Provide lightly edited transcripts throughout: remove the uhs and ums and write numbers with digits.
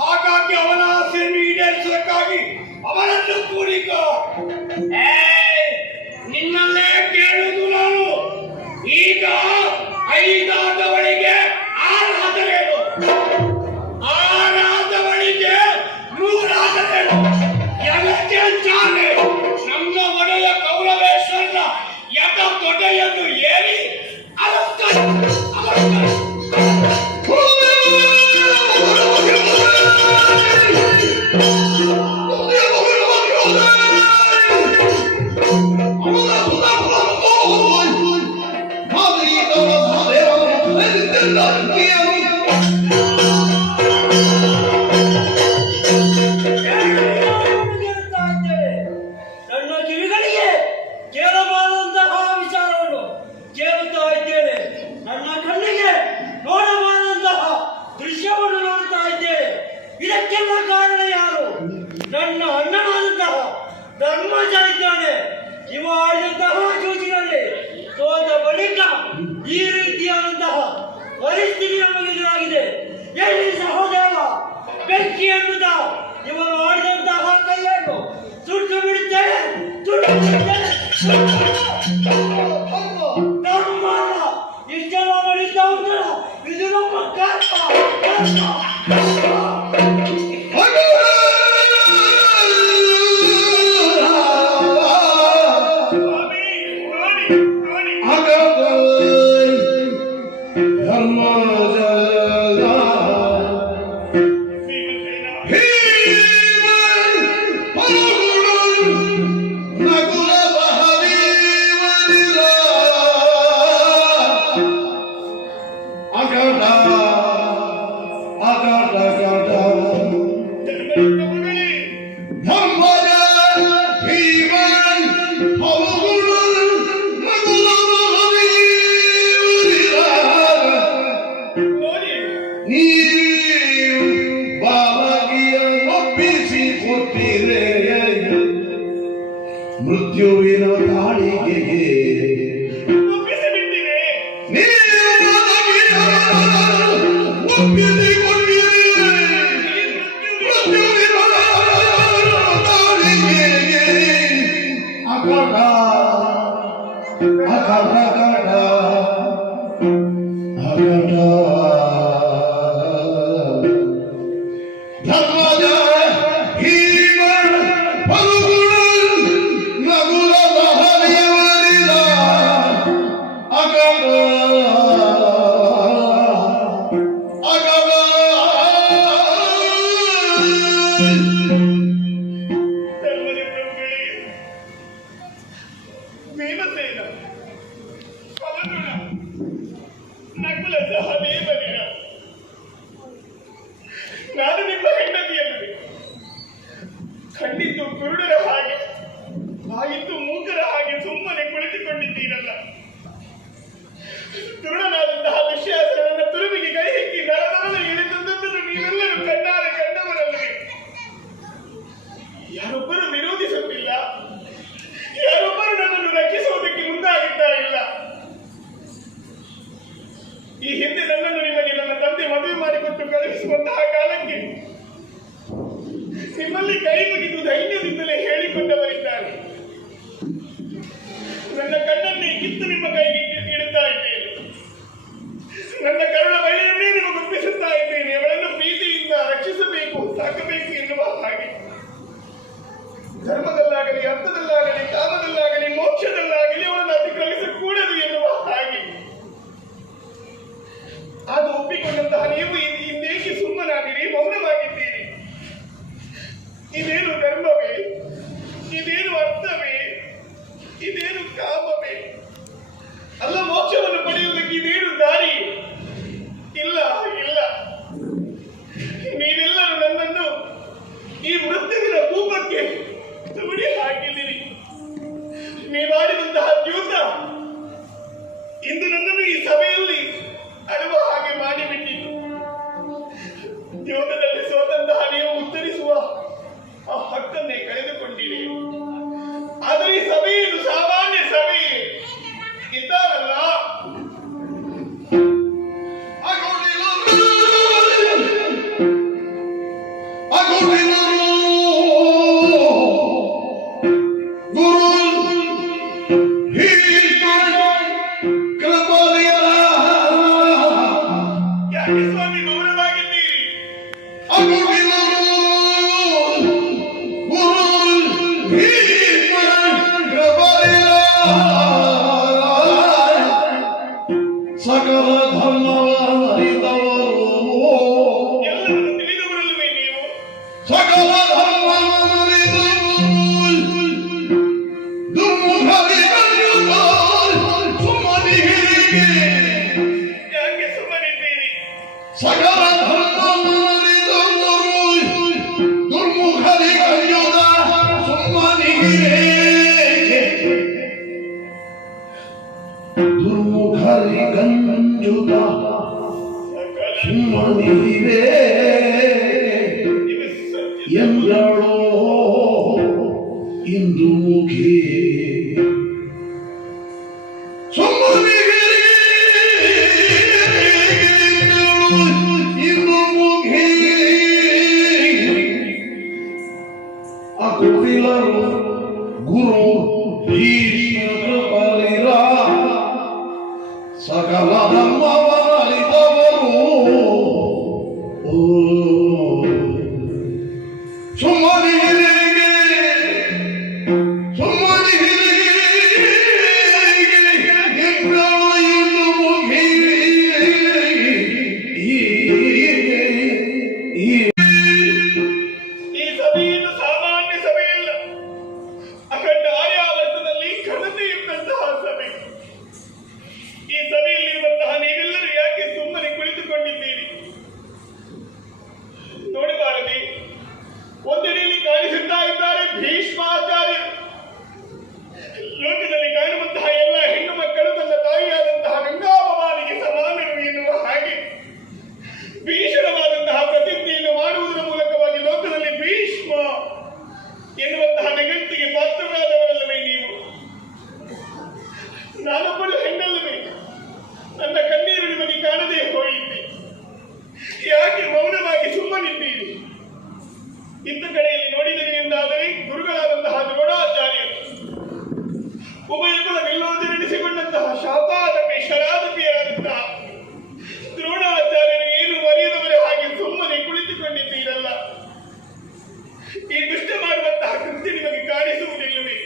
ಹಾಗಾಗಿ ಅವನ ಆಸೆಯನ್ನು ಈಡೇರಿಸಲಿಕ್ಕಾಗಿ ಅವನನ್ನು ಕೂಡಿಕೋ. ನಿನ್ನಲ್ಲೇ ಕೇಳುವುದು ನಾನು. ಈಗ 5 ಆದವಳಿಗೆ 6 ಆದರೇನು, 6 ಆದವಳಿಗೆ 3 ಆದರೇನು? ಎದಕ್ಕೆ ಚಾಲೆ ನಮ್ಮ ಒಡೆಯ ಕೌರವೇಶ್ವರನ ಎಡ ತೊಡೆಯನ್ನು ಏರಿ ಈ ರೀತಿಯಾದಂತಹ ಪರಿಸ್ಥಿತಿ ನಮಗೆ ಎದುರಾಗಿದೆ. ಎಲ್ಲಿ ಸಹೋದರ ಬೆಂಕಿ ಎನ್ನುತ್ತ ಇವರು ಆಡಿದಂತಹ ಕೈಯನ್ನು ಸುಟ್ಟು ಬಿಡುತ್ತೇನೆ, ಧರ್ಮ ಇಷ್ಟೆಲ್ಲ ನಡೀತಾ ಉಂಟಲ್ಲ, ಇದು ನಮ್ಮ ಕರ್ಮ. ಮೃತ್ಯುವಿನ ತಾಳಿಗೆಗೆ ಒಪ್ಪಿಸಿ ನನ್ನ ಸಹದೇವನಿನ ನಾನು ನಿಮ್ಮ ಹೆಂಡತಿಯಲ್ಲದೆ ಕಣ್ಣಿದ್ದು ಕುರುಡರ ಹಾಗೆ ಬಾಯಿದ್ದು ಮೂಕರ ಹಾಗೆ ಸುಮ್ಮನೆ ಕುಳಿತುಕೊಂಡಿದ್ದೀರಲ್ಲ. ದುರುಳನಾದಂತಹ ದುಶ್ಯಾಸನನ್ನ ತುರುವಿಗೆ ಕೈ ಹೆಕ್ಕಿ ನರನರನ ಇಳಿದದ್ದನ್ನು ನೀವೆಲ್ಲರೂ ಕಣ್ಣಾರೆ ಕಂಡವರಲ್ಲವೇ? ಯಾರೊಬ್ಬರು ವಿರೋಧಿಸುತ್ತಿಲ್ಲ, ಯಾರೊಬ್ಬರು ನನ್ನನ್ನು ರಕ್ಷಿಸುವುದಕ್ಕೆ ಮುಂದಾಗುತ್ತಾ ಇಲ್ಲ. ಈ ಹಿಂದೆ ನನ್ನನ್ನು ನಿಮಗೆ ನನ್ನ ತಂದೆ ಮದುವೆ ಮಾಡಿಕೊಟ್ಟು ಕಳುಹಿಸುವಂತಹ ಕಾಲಕ್ಕೆ ನಿಮ್ಮಲ್ಲಿ ಕೈ ಮುಗಿದು ಧೈರ್ಯದಿಂದಲೇ ಹೇಳಿಕೊಂಡವರಿದ್ದಾರೆ. ನನ್ನ ಕಣ್ಣನ್ನೇ ಕಿತ್ತು ನಿಮ್ಮ ಕೈಗೆ ಇಡುತ್ತಾ ಇದ್ದೇನೆ, ನನ್ನ ಕರುಣ ಬಳ್ಳಿಯನ್ನೇ ನಿಮಗೆ ಒಪ್ಪಿಸುತ್ತಾ ಇದ್ದೇನೆ. ಅವಳನ್ನು ಪ್ರೀತಿಯಿಂದ ರಕ್ಷಿಸಬೇಕು, ಸಾಕಬೇಕು ಎನ್ನುವ ಹಾಗೆ ಧರ್ಮದಲ್ಲಾಗಲಿ, ಅರ್ಥದಲ್ಲಾಗಲಿ, ಕಾಮದಲ್ಲಾಗಲಿ, ಮೋಕ್ಷದಲ್ಲಾಗಲಿ ಅವಳನ್ನು ಅತಿಕ್ರಮಿಸಕೂಡದು ಎನ್ನುವ ಹಾಗೆ ಅದು ಒಪ್ಪಿಕೊಂಡಂತಹ ನೀವು ಇನ್ನೇಕೆ ಸುಮ್ಮನಾಗಿರಿ, ಮೌನವಾಗಿದ್ದೀರಿ? ಇದೇನು ಧರ್ಮವೇ? ಇದೇನು ಅರ್ಥವೇ? ಇದೇನು ಕಾಮವೇ? ಅಲ್ಲ, ಮೋಕ್ಷವನ್ನು ಪಡೆಯುವುದಕ್ಕೆ ಇದೇನು ದಾರಿ? ಇಲ್ಲ ಇಲ್ಲ, ನೀವೆಲ್ಲರೂ ನನ್ನನ್ನು ಈ ಮೃತ್ಯುವಿನ ಕೂಪಕ್ಕೆ ತುಡಿ ಹಾಕಿದ್ದೀರಿ. ನೀವಾಡಿದಂತಹ ದ್ಯೂತ ಇಂದು ನನ್ನನ್ನು ಈ ಸಭೆಯಲ್ಲಿ ಅಳುವ ಹಾಗೆ ಮಾಡಿಬಿಟ್ಟಿತು. ದ್ಯೂತದಲ್ಲಿ ಸೋತಂತಹ ನೀವು ಉತ್ತರಿಸುವ ಆ ಹಕ್ಕನ್ನೇ ಕಳೆದುಕೊಂಡಿರಿ. ಆದರೆ ಈ ಸಭೆಯನ್ನು ಸಾಮಾನ್ಯ ಸಭೆ ಇದ್ದಾರಲ್ಲ, ಯಾಕೆ ಸ್ವಾಮಿ ಮೌನವಾಗಿದ್ದೀರಿ? ಸಕಲ ಧರ್ಮವರಿದವರು ಎಲ್ಲರನ್ನು ತಿಳಿದುಕೊಳ್ಳುವೆ ನೀವು. ಸಕಲ ಧರ್ಮವರಿದವರು ದುರ್ಮುಖರಿಗರು ಸುಮ್ಮನಿಗೆ ಯಾಕೆ ಸುಮ್ಮನಿದ್ದೀರಿ? ಸಕಲ ಧರ್ಮವರಿದವರು ದುರ್ಮುಖರಿಗರು ಸುಮ್ಮನಿಗೆ ದುರ್ಮುಖರಿಗಂಜುತ ಸುಮ್ಮನಿರೆ ಇದು ಸತ್ಯ. ಎಂದಳೋ ಇಂದು ಮುಖಿ ಸುಮ್ಮನಿಗೆ ಇಂದು ಮುಖಿ ಅಕುಟಿಲರು ಗುರು ಭೀಷ್ಮ ಪರಿರ ಸಕಲ ಧರ್ಮವರಿದವರು ಸುಮ್ಮನಿಗೆ ಈ ಸಭೆಯನ್ನು ಸಾಮಾನ್ಯ ಸಭೆಯಲ್ಲ, ಅಖಂಡ ಆರ್ಯಾವರ್ತದಲ್ಲಿ ಘನತೆ ಇದ್ದಂತಹ ಸಭೆ. ಈ ಸಭೆಯಲ್ಲಿರುವಂತಹ ನೀವೆಲ್ಲರೂ ಯಾಕೆ ಸುಮ್ಮನೆ ಕುಳಿತುಕೊಂಡಿದ್ದೀರಿ? ನೋಡಬಾರದೆ? ಒಂದೆಡೆಯಲ್ಲಿ ಕಾಣಿಸುತ್ತಾ ಇದ್ದಾರೆ ಭೀಷ್ಮಾಚಾರ್ಯರು. ಲೋಕದಲ್ಲಿ ಕಾಣುವಂತಹ ಎಲ್ಲ ಹೆಣ್ಣು ಮಕ್ಕಳು ತನ್ನ ತಾಯಿಯಾದಂತಹ ಗಂಗಾಭವಾನಿಗೆ ಸಮಾನರು ಎನ್ನುವ ಹಾಗೆ ಭೀಷಣವಾದಂತಹ ಪ್ರತಿಜ್ಞೆಯನ್ನು ಮಾಡುವುದರ ಮೂಲಕವಾಗಿ ಲೋಕದಲ್ಲಿ ಭೀಷ್ಮ ಎನ್ನುವಂತಹ ನೆಗಟ್ಟಿಗೆ ಪಾತ್ರರಾದವರಲ್ಲವೇ ನೀವು? ನಾನೊಬ್ಬಳು ಹೆಣ್ಣಲ್ಲವೇ? ನನ್ನ ಕಣ್ಣೀರು ನಿಮಗೆ ಕಾಣದೇ ಹೋಯಿತೆ. ಯಾಕೆ ಮೌನವಾಗಿ ಸುಮ್ಮನಿದ್ದೀರಿ? ಇತ್ತ ಕಡೆಯಲ್ಲಿ ನೋಡಿದರೆ ಎಂದಾದರೆ ಗುರುಗಳಾದಂತಹ ದ್ರೋಣಾಚಾರ್ಯರು, ಉಭಯಗಳ ವಿಲ್ಲೋದನೆನಿಸಿಕೊಂಡಂತಹ ಶಾಪಾದಪಿ ಶರಾದಪಿಯರಾದಂತಹ ದ್ರೋಣಾಚಾರ್ಯರು ಏನು ಮರೆಯದವರ ಹಾಗೆ ಸುಮ್ಮನೆ ಕುಳಿತುಕೊಂಡಿದ್ದೀರಲ್ಲ. ಈ ದುಷ್ಟ ಮಾಡುವಂತಹ ಕೃತ್ಯ ನಿಮಗೆ ಕಾಣಿಸುವುದಿಲ್ಲವೇ?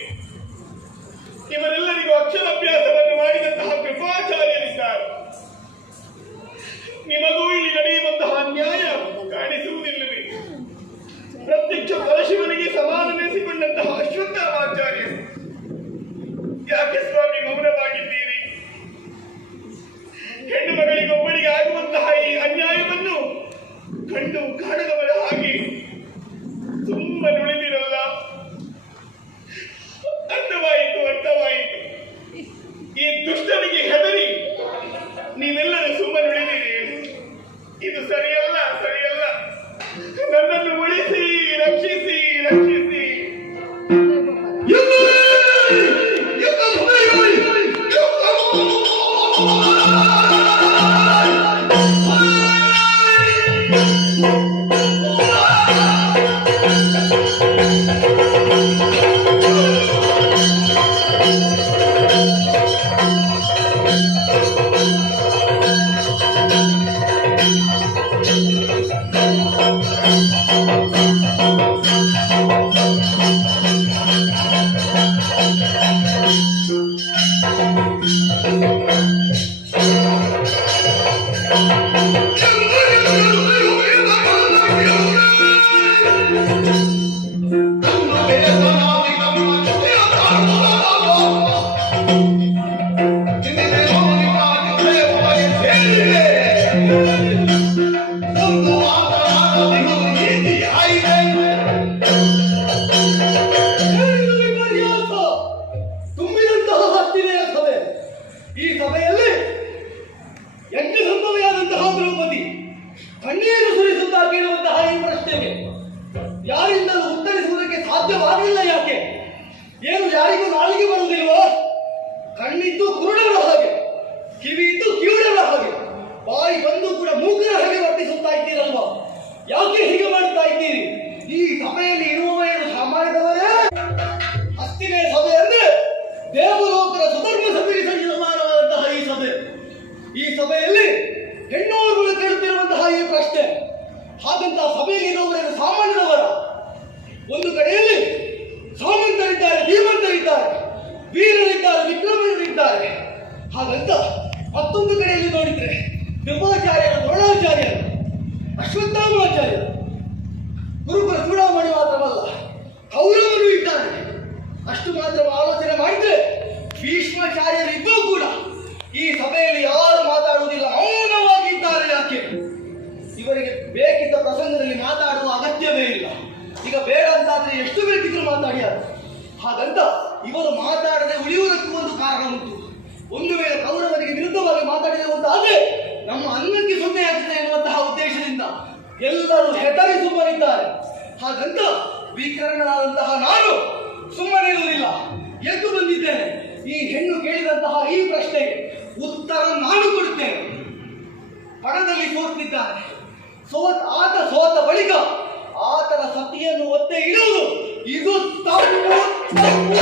ಇವರೆಲ್ಲರಿಗೂ ಅಕ್ಷರಾಭ್ಯಾಸವನ್ನು ಮಾಡಿದಂತಹ ಕೃಪಾಚಾರ್ಯರಿದ್ದಾರೆ. ನಿಮಗೂ ಇಲ್ಲಿ ನಡೆಯುವಂತಹ ನ್ಯಾಯ ಕಾಣಿಸುವುದಿಲ್ಲವೇ? ಪ್ರತ್ಯಕ್ಷ ಪರಶಿವನಿಗೆ ಸಮಾನನೆನಿಸಿಕೊಂಡಂತಹ ಅಶ್ವತ್ಥಾಮಾಚಾರ್ಯರು ಯಾಕೆ ಸ್ವಾಮಿ ಮೌನವಾಗಿದ್ದೀರಿ? ಹೆಣ್ಣು ಮಗಳಿಗೊಬ್ಬಳಿಗೆ ವಿಪರ್ಯಾಸ ತುಂಬಿದಂತಹ ಹತ್ತಿನೆಯ ಸಭೆ. ಈ ಸಭೆಯಲ್ಲಿ ಯಜ್ಞ ಸಂಭವೆಯಾದಂತಹ ದ್ರೌಪದಿ ಕಣ್ಣೀರು ಸುರಿಸುತ್ತಾ ಕೇಳುವಂತಹ ಈ ಪ್ರಶ್ನೆಗೆ ಯಾರಿಂದಲೂ ಉತ್ತರಿಸುವುದಕ್ಕೆ ಸಾಧ್ಯವಾಗಲಿಲ್ಲ. ಯಾಕೆ? ಏನು ಯಾರಿಗೂ ನಾಲಿಗೆ ಬರುವುದಿಲ್ವೋ? ಕಣ್ಣಿದ್ದು ಕುರುಡರ ಹಾಗೆ, ಕಿವಿ ಇದ್ದು ಕಿವುಡರ ಹಾಗೆ, ಬಾಯಿ ಬಂದು ಕೂಡ ಮೂಕರ ಹಾಗೆ ವರ್ತಿಸುತ್ತಾ ಇದ್ದೀರಲ್ವಾ? ಯಾಕೆ ಹೀಗೆ ಮಾಡುತ್ತಾ ಇದ್ದೀರಿ? ಈ ಸಭೆಯಲ್ಲಿ ಇರುವವರೇನು ಸಾಮಾನ್ಯದವರೇ? ಹತ್ತಿನೇ ಸಭೆ ಅಂದ್ರೆ ದೇವಲೋಕದ ಸುಧರ್ಮ ಸಭೆಗೆ ಸಮಾನವಾದಂತಹ ಈ ಸಭೆ. ಈ ಸಭೆಯಲ್ಲಿ ಹೆಣ್ಣೋರುಗಳು ಕೇಳುತ್ತಿರುವಂತಹ ಈ ಪ್ರಶ್ನೆ, ಹಾಗಂತಹ ಸಭೆಯಲ್ಲಿ ಇರುವವರೇನು ಸಾಮಾನ್ಯದವರ? ಒಂದು ಕಡೆಯಲ್ಲಿ ಸಾಮಂತರಿದ್ದಾರೆ, ಧೀಮಂತರಿದ್ದಾರೆ, ವೀರರಿದ್ದಾರೆ, ವಿಕ್ರಮರಿದ್ದಾರೆ. ಹಾಗಂತ ಮತ್ತೊಂದು ಕಡೆಯಲ್ಲಿ ನೋಡಿದ್ರೆ ಕೃಪಾಚಾರ್ಯರು, ದ್ರೋಣಾಚಾರ್ಯರು, ಅಶ್ವತ್ಥಾಮಾಚಾರ್ಯರು, ಗುರುಕುಲ ಚೂಡಾಮಣಿ ಮಾತ್ರವಲ್ಲ ಕೌರವರು ಇದ್ದಾರೆ. ಅಷ್ಟು ಮಾತ್ರ ಆಲೋಚನೆ ಮಾಡಿದ್ರೆ ಭೀಷ್ಮಾಚಾರ್ಯರು ಇದ್ದೂ ಕೂಡ ಈ ಸಭೆಯಲ್ಲಿ ಯಾರು ಮಾತಾಡುವುದಿಲ್ಲ, ಮೌನವಾಗಿದ್ದಾರೆ. ಯಾಕೆ? ಇವರಿಗೆ ಬೇಕಿದ್ದ ಪ್ರಸಂಗದಲ್ಲಿ ಮಾತಾಡುವ ಅಗತ್ಯವೇ ಇಲ್ಲ. ಈಗ ಬೇಡ ಅಂತಾದ್ರೆ ಎಷ್ಟು ಬೇಕಿದ್ರು ಮಾತಾಡ್ಯಾರು. ಹಾಗಂತ ಇವರು ಮಾತಾಡದೆ ಉಳಿಯುವುದಕ್ಕೂ ಒಂದು ಕಾರಣ ಉಂಟು. ಒಂದು ವೇಳೆ ಕೌರವರಿಗೆ ವಿರುದ್ಧವಾಗಿ ಮಾತಾಡಿರುವಂತಾದ್ರೆ ನಮ್ಮ ಅನ್ನಕ್ಕೆ ಸೊನ್ನೆ ಆಗ್ತದೆ ಎನ್ನುವಂತಹ ಉದ್ದೇಶದಿಂದ ಎಲ್ಲರೂ ಹೆದರಿ ಸುಮ್ಮನಿದ್ದಾರೆ. ಹಾಗಂತ ವಿಕರ್ಣನಾದಂತಹ ನಾನು ಸುಮ್ಮನಿರುವುದಿಲ್ಲ, ಎದ್ದು ಬಂದಿದ್ದೇನೆ. ಈ ಹೆಣ್ಣು ಕೇಳಿದಂತಹ ಈ ಪ್ರಶ್ನೆಗೆ ಉತ್ತರ ನಾನು ಕೊಡುತ್ತೇನೆ. ಪಣದಲ್ಲಿ ಸೋತಿದ್ದಾರೆ. ಆತ ಸೋತ ಬಳಿಕ ಆತನ ಸತಿಯನ್ನು ಒತ್ತೆ ಇಡುವುದು ಇದು ತಪ್ಪು, ತಪ್ಪು,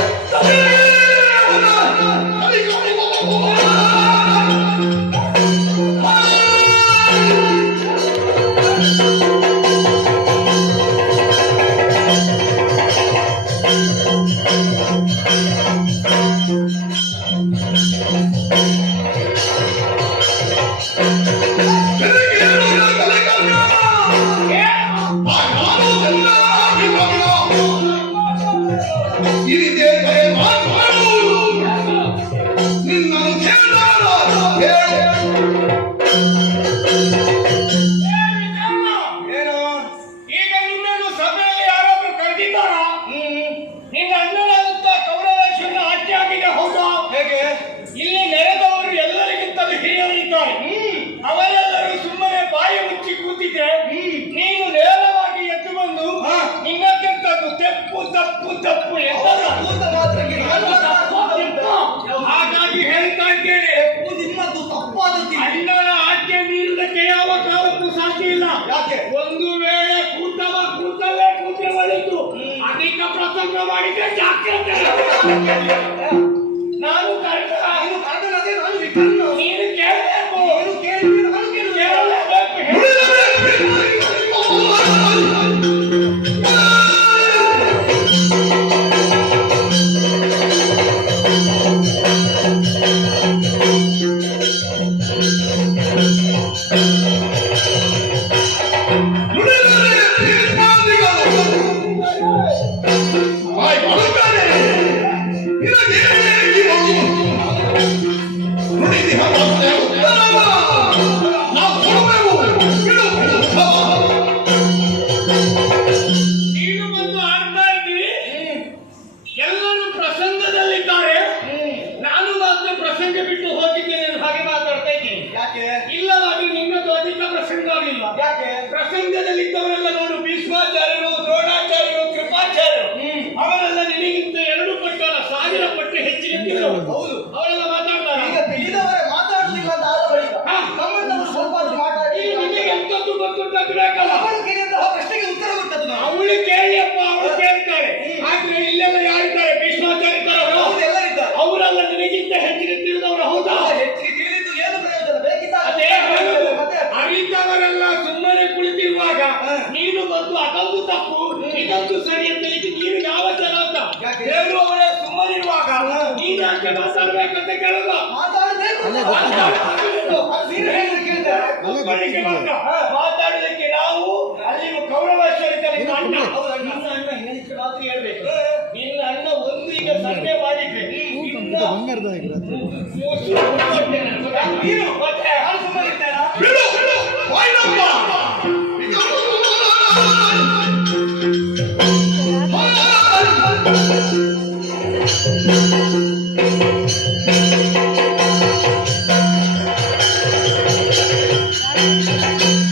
ಅವರೆಲ್ಲರೂ ಸುಮ್ಮನೆ ಬಾಯಿ ಮುಚ್ಚಿ ಕೂತಿದ್ರೆ ನೀನು ನೇರವಾಗಿ ಎದ್ದು ಬಂದು ನಿನ್ನಕ್ಕೆಂತದ್ದು ತೆಪ್ಪು ತಪ್ಪು ತಪ್ಪು ಹಾಗಾಗಿ ಹೇಳ್ತಾ ಇದ್ದೇನೆ, ನಿಮ್ಮದು ತಪ್ಪಾದದ್ದು. ಅಣ್ಣನ ಆಜ್ಞೆ ಮೀರುವುದಕ್ಕೆ ಯಾವ ಕಾಲಕ್ಕೂ ಸಾಧ್ಯ ಇಲ್ಲ. ಯಾಕೆ? ಒಂದು ವೇಳೆ ಕೂತಲ್ಲೇ ಕೂತ್ರೆ ಒಳಿತು, ಅಧಿಕ ಪ್ರಸಂಗ ಮಾಡಿದ್ರೆ ಜಾಗ್ರತೆ. ನಾನು ಕರೆದನದೇ ನಾನು ವಿಕರ್ಣ. ನೀನು ಕೇಳಬೇಕು, ನೀನು ಕೇಳಿದ್ರೆ ನಾನು ಕೇಳಲೇಬೇಕು. ನೀನು ಬಂದು ಆಡ್ತಾ ಇದ್ದೀವಿ, ಎಲ್ಲರೂ ಪ್ರಸಂಗದಲ್ಲಿದ್ದಾರೆ, ನಾನು ಮಾತ್ರ ಪ್ರಸಂಗ ಬಿಟ್ಟು ಹೋಗಿದ್ದೇನೆ ಹಾಗೆ ಮಾತಾಡ್ತಾ ಇದ್ದೀನಿ. ಯಾಕೆ? ಇಲ್ಲವಾಗಿ ನಿನ್ನದು ಅಧಿಕ ಪ್ರಸಂಗ ಆಗಿಲ್ಲ. ಯಾಕೆ? ಪ್ರಸಂಗದಲ್ಲಿದ್ದವರೆಲ್ಲ ನೋಡು, ಭೀಷ್ಮಾಚಾರ್ಯರು, ದ್ರೋಣಾಚಾರ್ಯರು, ಕೃಪಾಚಾರ್ಯರು, ಅವರೆಲ್ಲ ನಿನಗಿಂತ 2 ಪಟ್ಟು ಅಲ್ಲ 1000 ಪಟ್ಟು ಹೆಚ್ಚಿಗೆ ತಿನ್ನೋರು. ಹೌದು. ಅವರೆಲ್ಲ ಮಾತಾಡ್ತಾರೆ. ಈಗ ತಿಳಿದವರೇ ಮಾತಾಡುವುದು ಉಂಟು ನೀನು ಹೇಳಿದ್ರೆ ಕೇಳ್ತಾರೆ. ಕೂತ್ಕೊಳ್ಳಿಕ್ಕೆ ಮಾತ್ರ. ಮಾತಾಡಲಿಕ್ಕೆ ನಾವು ಅಲ್ಲಿಗೂ ಕೌರವೇಶ್ವರಿದ್ದ ನಿನ್ನ ಅಣ್ಣ. ಹೌದಾ? ನಿನ್ನ ಅಣ್ಣ ಹೇಳಿದ್ರೆ ಮಾತ್ರ ಹೇಳ್ಬೇಕು. ನಿನ್ನ ಅಣ್ಣ ಒಂದು ಈಗ ಸಂಜೆ ಮಾಡಿದ್ರೆ ನೀನು ಮತ್ತೆ ಯಾರು ಸುಮ್ಮನೆ ಇದ್ದಾರಾ? ಬಿಡು ವಾಯ್ನಪ್ಪ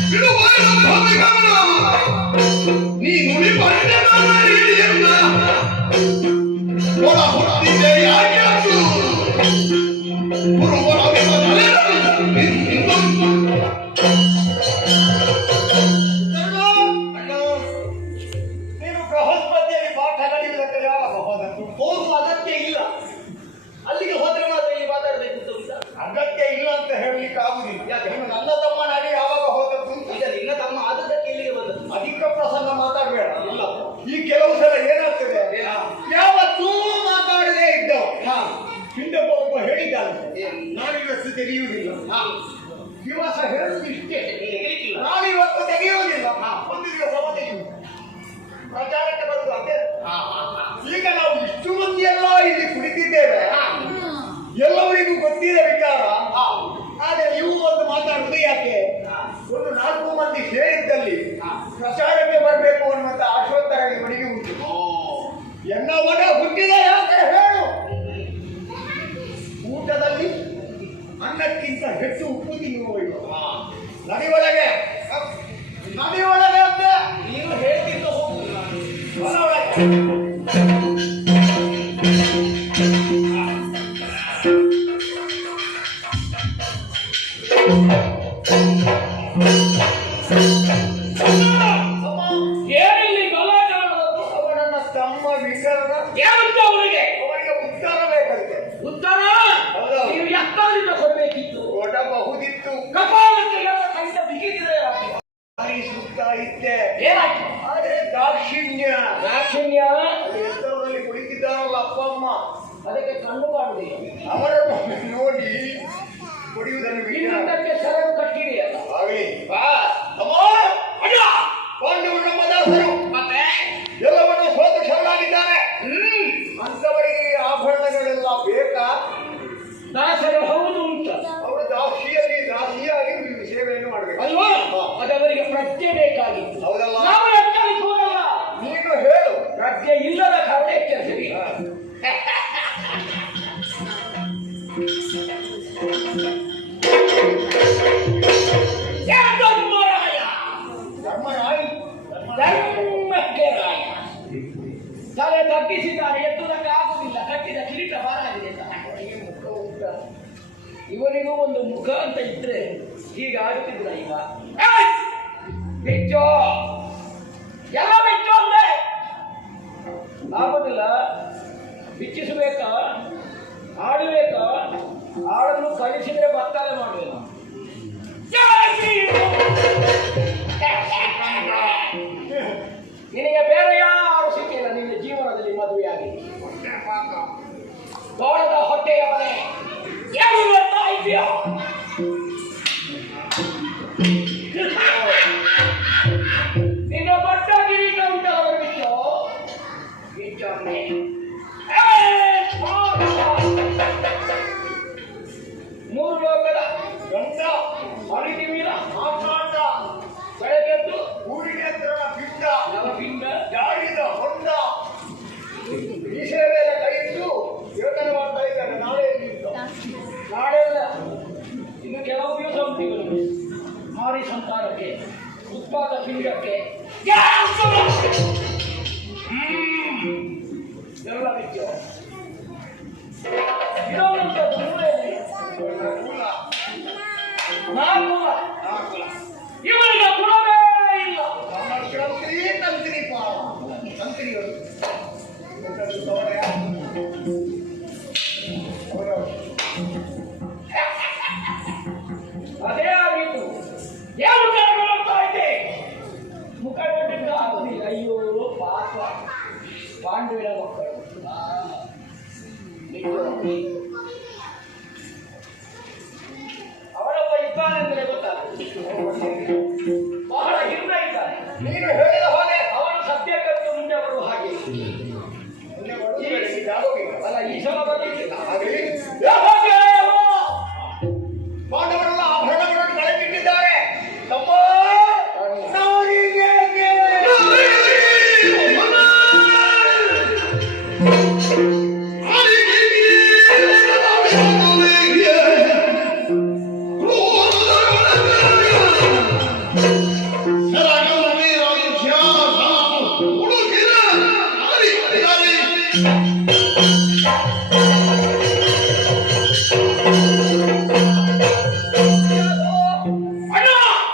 ಬಿಡು ವಾಯ್ನಪ್ಪ ನೀ ನುಡಿ ಪಂಚನಾರಿಯನ್ನ ಒಳ ಹುಟ್ಟಿದೆ ಯಾಕೆ ಅದು ಪುರುವಳವಿನ ತಲೆಯನ್ನು ನೀನು ಬೃಹಸ್ಪತಿಯಲ್ಲಿ ಪಾಠ ಕಲಿಯುವುದಕ್ಕೆ ಯಾವಾಗ ಹೋದದ್ದು? ಹೋಗುವ ಅಗತ್ಯ ಇಲ್ಲ. ಅಲ್ಲಿಗೆ ಹೋದ್ರೆ ಮಾತ್ರ ಇಲ್ಲಿ ಮಾತಾಡಬೇಕು ಅಂತ ಉಂಟಾ? ಅಗತ್ಯ ಇಲ್ಲ ಅಂತ ಹೇಳಲಿಕ್ಕೆ ಆಗುದಿಲ್ಲ. ಯಾಕೆ? ನೀನು ನನ್ನ ತಮ್ಮನಾಗಿ ಯಾವಾಗ ಹೋದದ್ದು ಅಂತ ಈಗ ನಿನ್ನ ತಮ್ಮ ಆದದ್ದಕ್ಕೆ ಇಲ್ಲಿಗೆ ಬಂದದ್ದು. ಅಧಿಕ ಪ್ರಸಂಗ ಮಾತಾಡಬೇಡ. ಇಲ್ಲ. ಈ ಕೆಲವು ಸಲ ಏನಾಗ್ತದೆ, ಹಾ. ಯಾವತ್ತೂ ಮಾತಾಡದೇ ಇದ್ದವ ಹಾ. ಹಿಂದೊಬ್ಬ ಒಬ್ಬ ಹೇಳಿದ್ದಾನೆ, ಏನು? ನಾನಿವತ್ತು ತೆಗೆಯುವುದಿಲ್ಲ. ಹಾ. ದಿವಸ ಹೇಳುದು ಇಷ್ಟೇ, ತೆಗಿಲಿಕ್ಕಿಲ್ಲ. ನಾನಿವತ್ತು ತೆಗೆಯುವುದಿಲ್ಲ. ಒಂದು ದಿವಸ ತೆಗೆಯುವುದು. ಪ್ರಚಾರಕ್ಕೆ ಬರುದು ಅದೇ. ಈಗ ನಾವು ಇಷ್ಟು ಮಂದಿ ಎಲ್ಲ ಇಲ್ಲಿ ಕುಳಿತಿದ್ದೇವೆ, ಎಲ್ಲವರಿಗೂ ಗೊತ್ತಿದೆ ವಿಚಾರ. ಆದ್ರೆ ಇವು ಒಂದು ಮಾತಾಡುದು ಯಾಕೆ? ಒಂದು 4 ಮಂದಿ ಸೇರಿದ್ದಲ್ಲಿ ಪ್ರಚಾರಕ್ಕೆ ಬರಬೇಕು ಅನ್ನುವಂತ ಆಶೋತ್ತರ ಇವನಿಗೆ ಉಂಟು. ಎನ್ನ ಮಗ ಹುಟ್ಟಿದ ಯಾಕೆ ಹೇಳು? ಊಟದಲ್ಲಿ ಅನ್ನಕ್ಕಿಂತ ಹೆಚ್ಚು ಉಪ್ಪು ತಿನ್ನುವವರು. ನದಿಯೊಳಗೆ ನದಿಯೊಳಗೆ ಅಂತ ನೀನು ಹೇಳ್ತಿದ್ದ ಹೋಗು. ಹೊಲೊಳಗೆ. ಏನಿಲ್ಲಿ ಗಲಾಟೆ ಮಾಡೋದು? ಅವನನ್ನ ತಮ್ಮ ವಿಚಾರ ಏನಂತ ಅವನಿಗೆ ಅವನಿಗೆ ಉತ್ತರ ಬೇಕಂತೆ. ಉತ್ತರ ಹೌದು. ನೀವು ಎತ್ತರಿಂದ ಕೊಡಬೇಕಿತ್ತು. ಕೊಡಬಹುದಿತ್ತು. ಕಪಾಲಕ್ಕೆ ಎಲ್ಲ ಕೈಯಿಂದ ಬಿಗಿದಿದೆ. ಬಾರಿ ಸುತ್ತಾ ಇದ್ದೆ. ಏನಾಯ್ತು? ಆದ್ರೆ ದಾಕ್ಷಿಣ್ಯ. ದಾಕ್ಷಿಣ್ಯ ಅಲ್ಲಿ ಎತ್ತರದಲ್ಲಿ ಕುಳಿತಿದ್ದಾರಲ್ಲ ಅಪ್ಪ ಅಮ್ಮ, ಅದಕ್ಕೆ ಕಣ್ಣು ಮಾಡುವುದಿಲ್ಲ. ಅವರನ್ನು ನೋಡಿ ಕುಡಿಯುವುದನ್ನು ಬಿಟ್ಟು ಇನ್ನೊಂದಕ್ಕೆ ಸರಕು ಕಟ್ಟಿರಿ ಅಲ್ಲ. ಆಗಲಿ. ಬಾ. ಅಮ್ಮ ಅಡ್ಡ. ಪಾಂಡವರು ನಮ್ಮ ದಾಸರು ಮತ್ತೆ ಎಲ್ಲವನ್ನು ಸೋತು ಶರಣಾಗಿದ್ದಾರೆ. ಅಂತವರಿಗೆ ಈ ಆಭರಣಗಳೆಲ್ಲ ಬೇಕಾ? ದಾಸರು ಹೌದು ಉಂಟ ಅವರು ದಾಸಿಯಾಗಿ ಸೇವೆಯನ್ನು ಮಾಡಬೇಕು ಅಲ್ವಾ? ಅದವರಿಗೆ ಪ್ರಜ್ಞೆ ಬೇಕಾಗಿತ್ತು. ಹೌದಲ್ಲ? ನಾವು ಎಚ್ಚರಿಸುವುದಲ್ಲ. ನೀನು ಹೇಳು. ಪ್ರಜ್ಞೆ ಇಲ್ಲದ ಕಾರಣ ಎಚ್ಚರಿಸಿರಿ. ಧರ್ಮರಾಯ ಧರ್ಮರಾಯಿ ಧರ್ಮಕ್ಕೆ ರಾಯ ತಲೆ ತಗ್ಗಿಸಿದ್ದಾನೆ. ಎತ್ತುವುದಕ್ಕೆ ಆಗುವುದಿಲ್ಲ. ಕಟ್ಟಿದ ಕಿರೀಟ ಬಾರಾಗಿದೆ. ಇವನಿಗೂ ಒಂದು ಮುಖ ಅಂತ ಇದ್ರೆ ಹೀಗೆ ಆಡುತ್ತಿದ್ರ ಈಗ. ಬಿಚ್ಚೋ ಎಲ್ಲ ಬಿಚ್ಚೋ ಅಂದ್ರೆ ಆಗುದಿಲ್ಲ. ಬಿಚ್ಚಿಸಬೇಕಾ? ಆಡಬೇಕಾ? ಆಡನ್ನು ಕಳಿಸಿದ್ರೆ ಬತ್ತಾಲೆ ಮಾಡಬೇಕು. ನಿನಗೆ ಬೇರೆ ಯಾರು ಸಿಕ್ಕಿಲ್ಲ ನಿನ್ನ ಜೀವನದಲ್ಲಿ ಮದುವೆಯಾಗಿ. ತೋಳದ ಹೊಟ್ಟೆಯವರೇ ಏನು ಬರ್ತಾ ಇದೆಯಾ? ನಿನ್ನ ದೊಡ್ಡ ಕಿರೀಟ ಉಂಟಲ್ಲ ಅವರು ಬಿಚ್ಚೋ ಬಿಚ್ಚೊಮ್ಮೆ. ಮೂರು ಲೋಕದ ಗಂಡ ಅರಿತಿ ವೀರ ಮಾತಾಟ ಬೆಳಗೆದ್ದು ಊರಿಗೆ ಹತ್ರ ಬಿಟ್ಟ ಯಾವ ಪಿಂಡ ಜಾಡಿದ ಹೊಂಡ ಈಶೆ ಮೇಲೆ ಕೈ ಇಟ್ಟು ಯೋಚನೆ ಮಾಡ್ತಾ ಇದ್ದಾನೆ. ನಾಳೆ ಎಲ್ಲಿಂದ? ನಾಳೆ ಅಲ್ಲ, ಇನ್ನು ಕೆಲವು ದಿವಸ ಉಂಟು ಮಾರಿ ಸಂತಾನಕ್ಕೆ ಉತ್ಪಾದ ಪಿಂಡಕ್ಕೆ ಎಲ್ಲ ಬಿಚ್ಚು. ಇರೋವಂಥದ್ದು ಮೂಲೆಯಲ್ಲಿ ನಾಲ್ಕು ಇವರಿಗೆ ಗುಣವೇ ಇಲ್ಲ. ತಂತ್ರಿ ಪಾಲ ತಂತ್ರಿಯವರು ಅದೇ ಆಗಿತ್ತು. ಏನು ಕರ್ಕೊಳ್ತಾ ಇದ್ದೆ ಮುಖ ನೋಡಿದ್ದ ಆಗುದಿಲ್ಲ. ಅಯ್ಯೋ ಪಾಪ ಪಾಂಡವಿನ ಮಕ್ಕಳು. ಅವರ ಗೊತ್ತಾನೆಂದರೆ ಗೊತ್ತಾಗ್ತದೆ. ಬಹಳ ಹಿಂದ ಇದ್ದಾನೆ. ನೀನು ಹೇಳಿದ ಹಾಗೆ ಅವನು ಸದ್ಯಕ್ಕಂತೂ ಮುಂದೆ ಬರುವ ಹಾಗೆ ಮುಂದೆ ಬರುವುದಿಲ್ಲ, ಈಗ ಆಗೋಗಿಲ್ಲ. ಅಲ್ಲ, ಈ ಸಲ ಬರಲಿಕ್ಕಿಲ್ಲ. ಹಾಗೆ ಯಾವಾಗ ಪಾಂಡವರೆಲ್ಲ ಆಭರಣಗಳನ್ನು ಕಳೆದಿಟ್ಟಿದ್ದಾರೆ. ತಮ್ಮ ನಾರಿಗೆ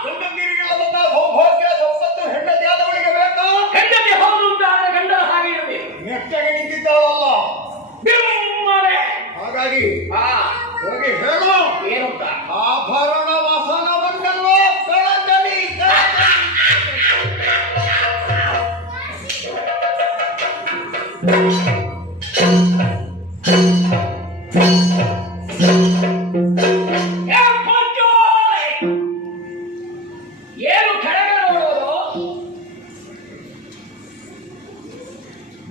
ಗಂಡಂದಿರಿಗೆಲ್ಲ ಬಂದ ಸೌಭಾಗ್ಯ ಸಂಪತ್ತು ಹೆಂಡತಿಯಾದವಳಿಗೆ ಬೇಕಾ? ಹೆಂಡತಿ ಹೌದು ಅಂತ ಆದ್ರೆ ಗಂಡನ ಹಾಗೆ ಇರಬೇಕು. ನೆಟ್ಟಗೆ ನಿಂತಿದ್ದಾಳಲ್ಲ, ಬಿಮ್ಮನೆ. ಹಾಗಾಗಿ ಹಾ, ಹೋಗಿ ಹೇಳು. ಏನಂತ? ಆಭರಣ ವಸನ ಬಂದಲ್ಲೋ ಕಳಂಜಲಿ ಏ ಪಂಚು! ಏನು ಕೆಳಗೆ ನೋಡೋದು?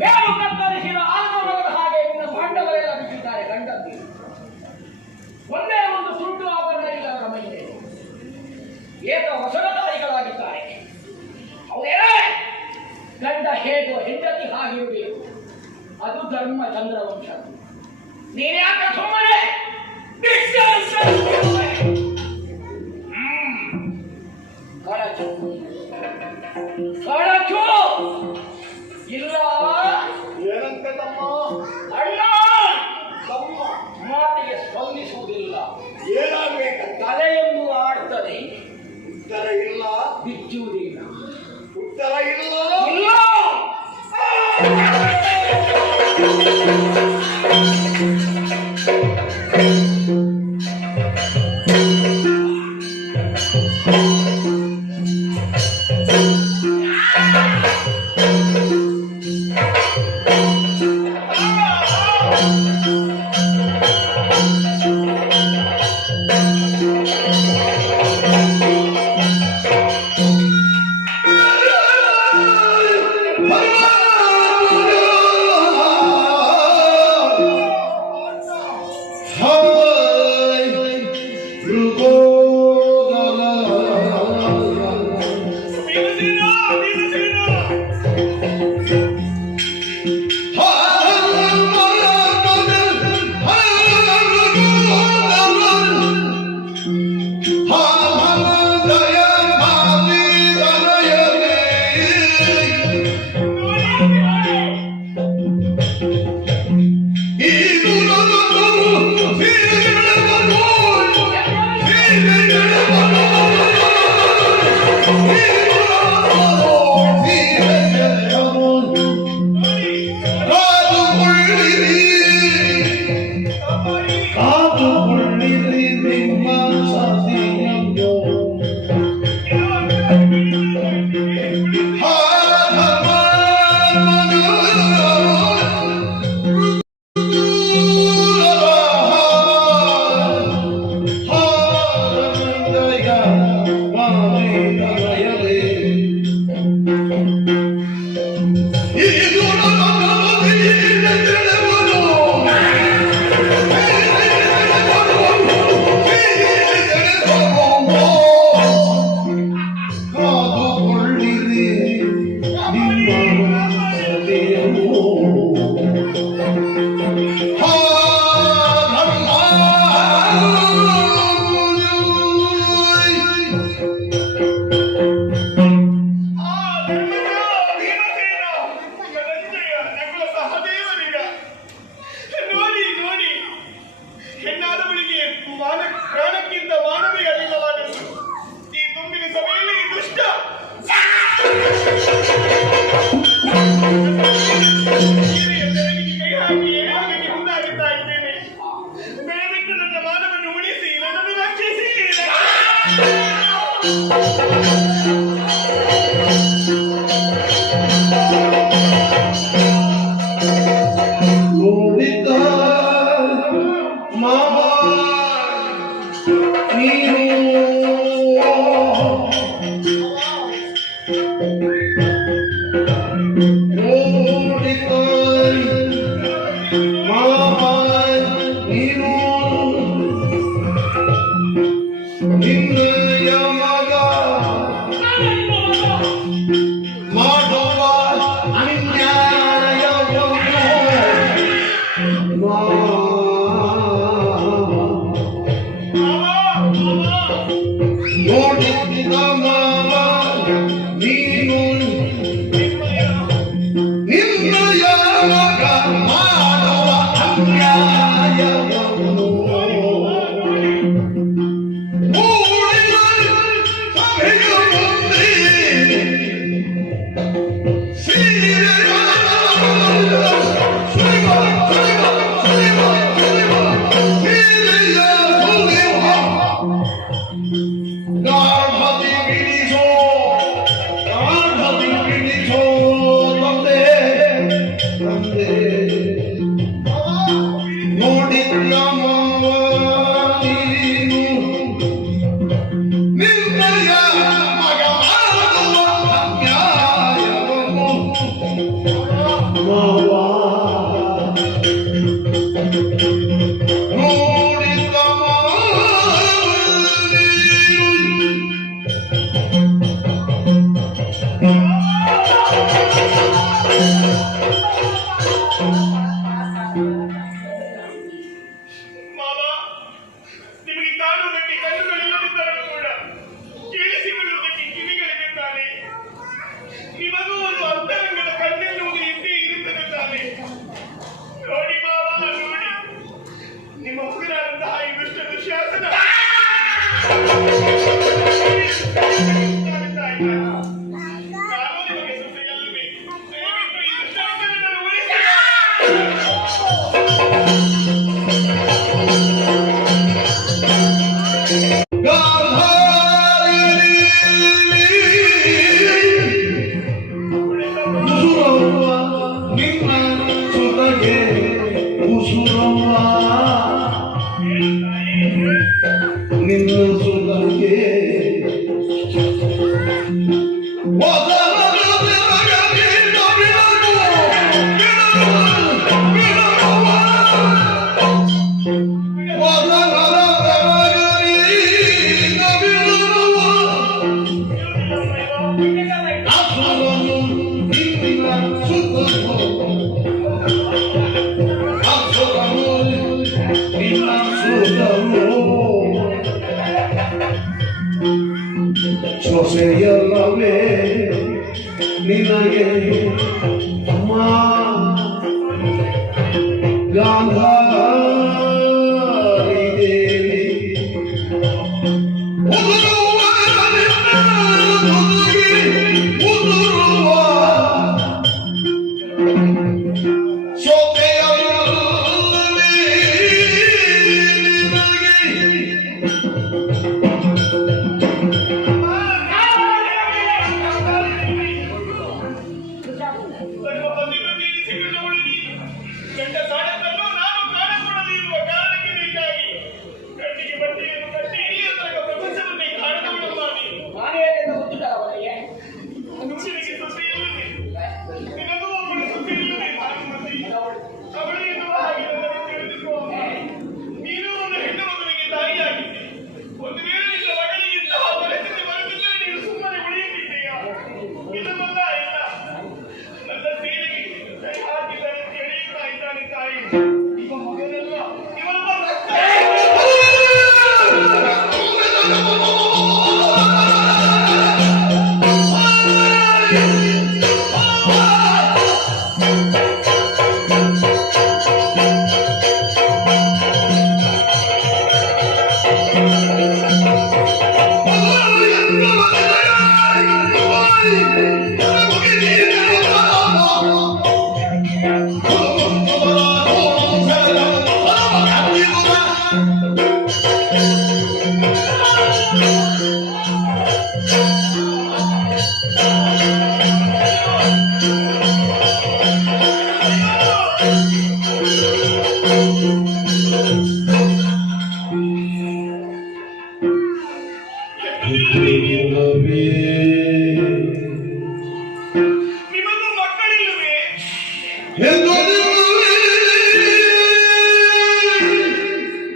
ಬೇರು ಕತ್ತರಿಸಿದ ಆಲ್ಮರದ ಹಾಗೆ ಇನ್ನು ಪಾಂಡವರೆಲ್ಲ ಬಿಟ್ಟಿದ್ದಾರೆ. ಗಂಡಂದಿ ಒಂದೇ ಒಂದು ಸುಟ್ಟು ಆಭರಣ ಇಲ್ಲ ಅವರ ಮೈಯಲ್ಲಿ. ಏಕ ಹೊಸದಾರಿಗಳಾಗಿದ್ದಾರೆ. ಅವರೇ ಗಂಡ ಹೇಗೋ ಹೆಂಡತಿ ಹಾಗಿರಬೇಕು. ಅದು ಧರ್ಮ ಚಂದ್ರವಂಶ. ನೀನ್ಯಾಕೆ ಸುಮ್ಮನೆ ಕಳಚು ಕಳಚು ಇಲ್ಲ. ಏನಂತೆ ತಮ್ಮ? ಅಣ್ಣ ತಮ್ಮ ಮಾತಿಗೆ ಸ್ಪಂದಿಸುವುದಿಲ್ಲ. ಏನಾಗ್ಬೇಕಂತ? ತಲೆಯೊಂದು ಆಡ್ತದೆ, ಉತ್ತರ ಇಲ್ಲ. ಬಿಚ್ಚುವುದಿಲ್ಲ. ಉತ್ತರ ಇಲ್ಲ. ಇಲ್ಲ. ನೀನು ನಿನ್ನಯ ಮಗ ಮಾಡುವ ಅನ್ಯಾಯವನ್ನು ನೋಡಿದ ಮಾವ ನೀನು ನಿನ್ನಯ ಮಗ ಮಾಡುವ ಅನ್ಯಾಯವನ್ನು ಸೊಸೆಯಲ್ಲವೇ ನಿನಗೆ ಅಮ್ಮ ಗಾಂಧಾರಿ ದೇವಿ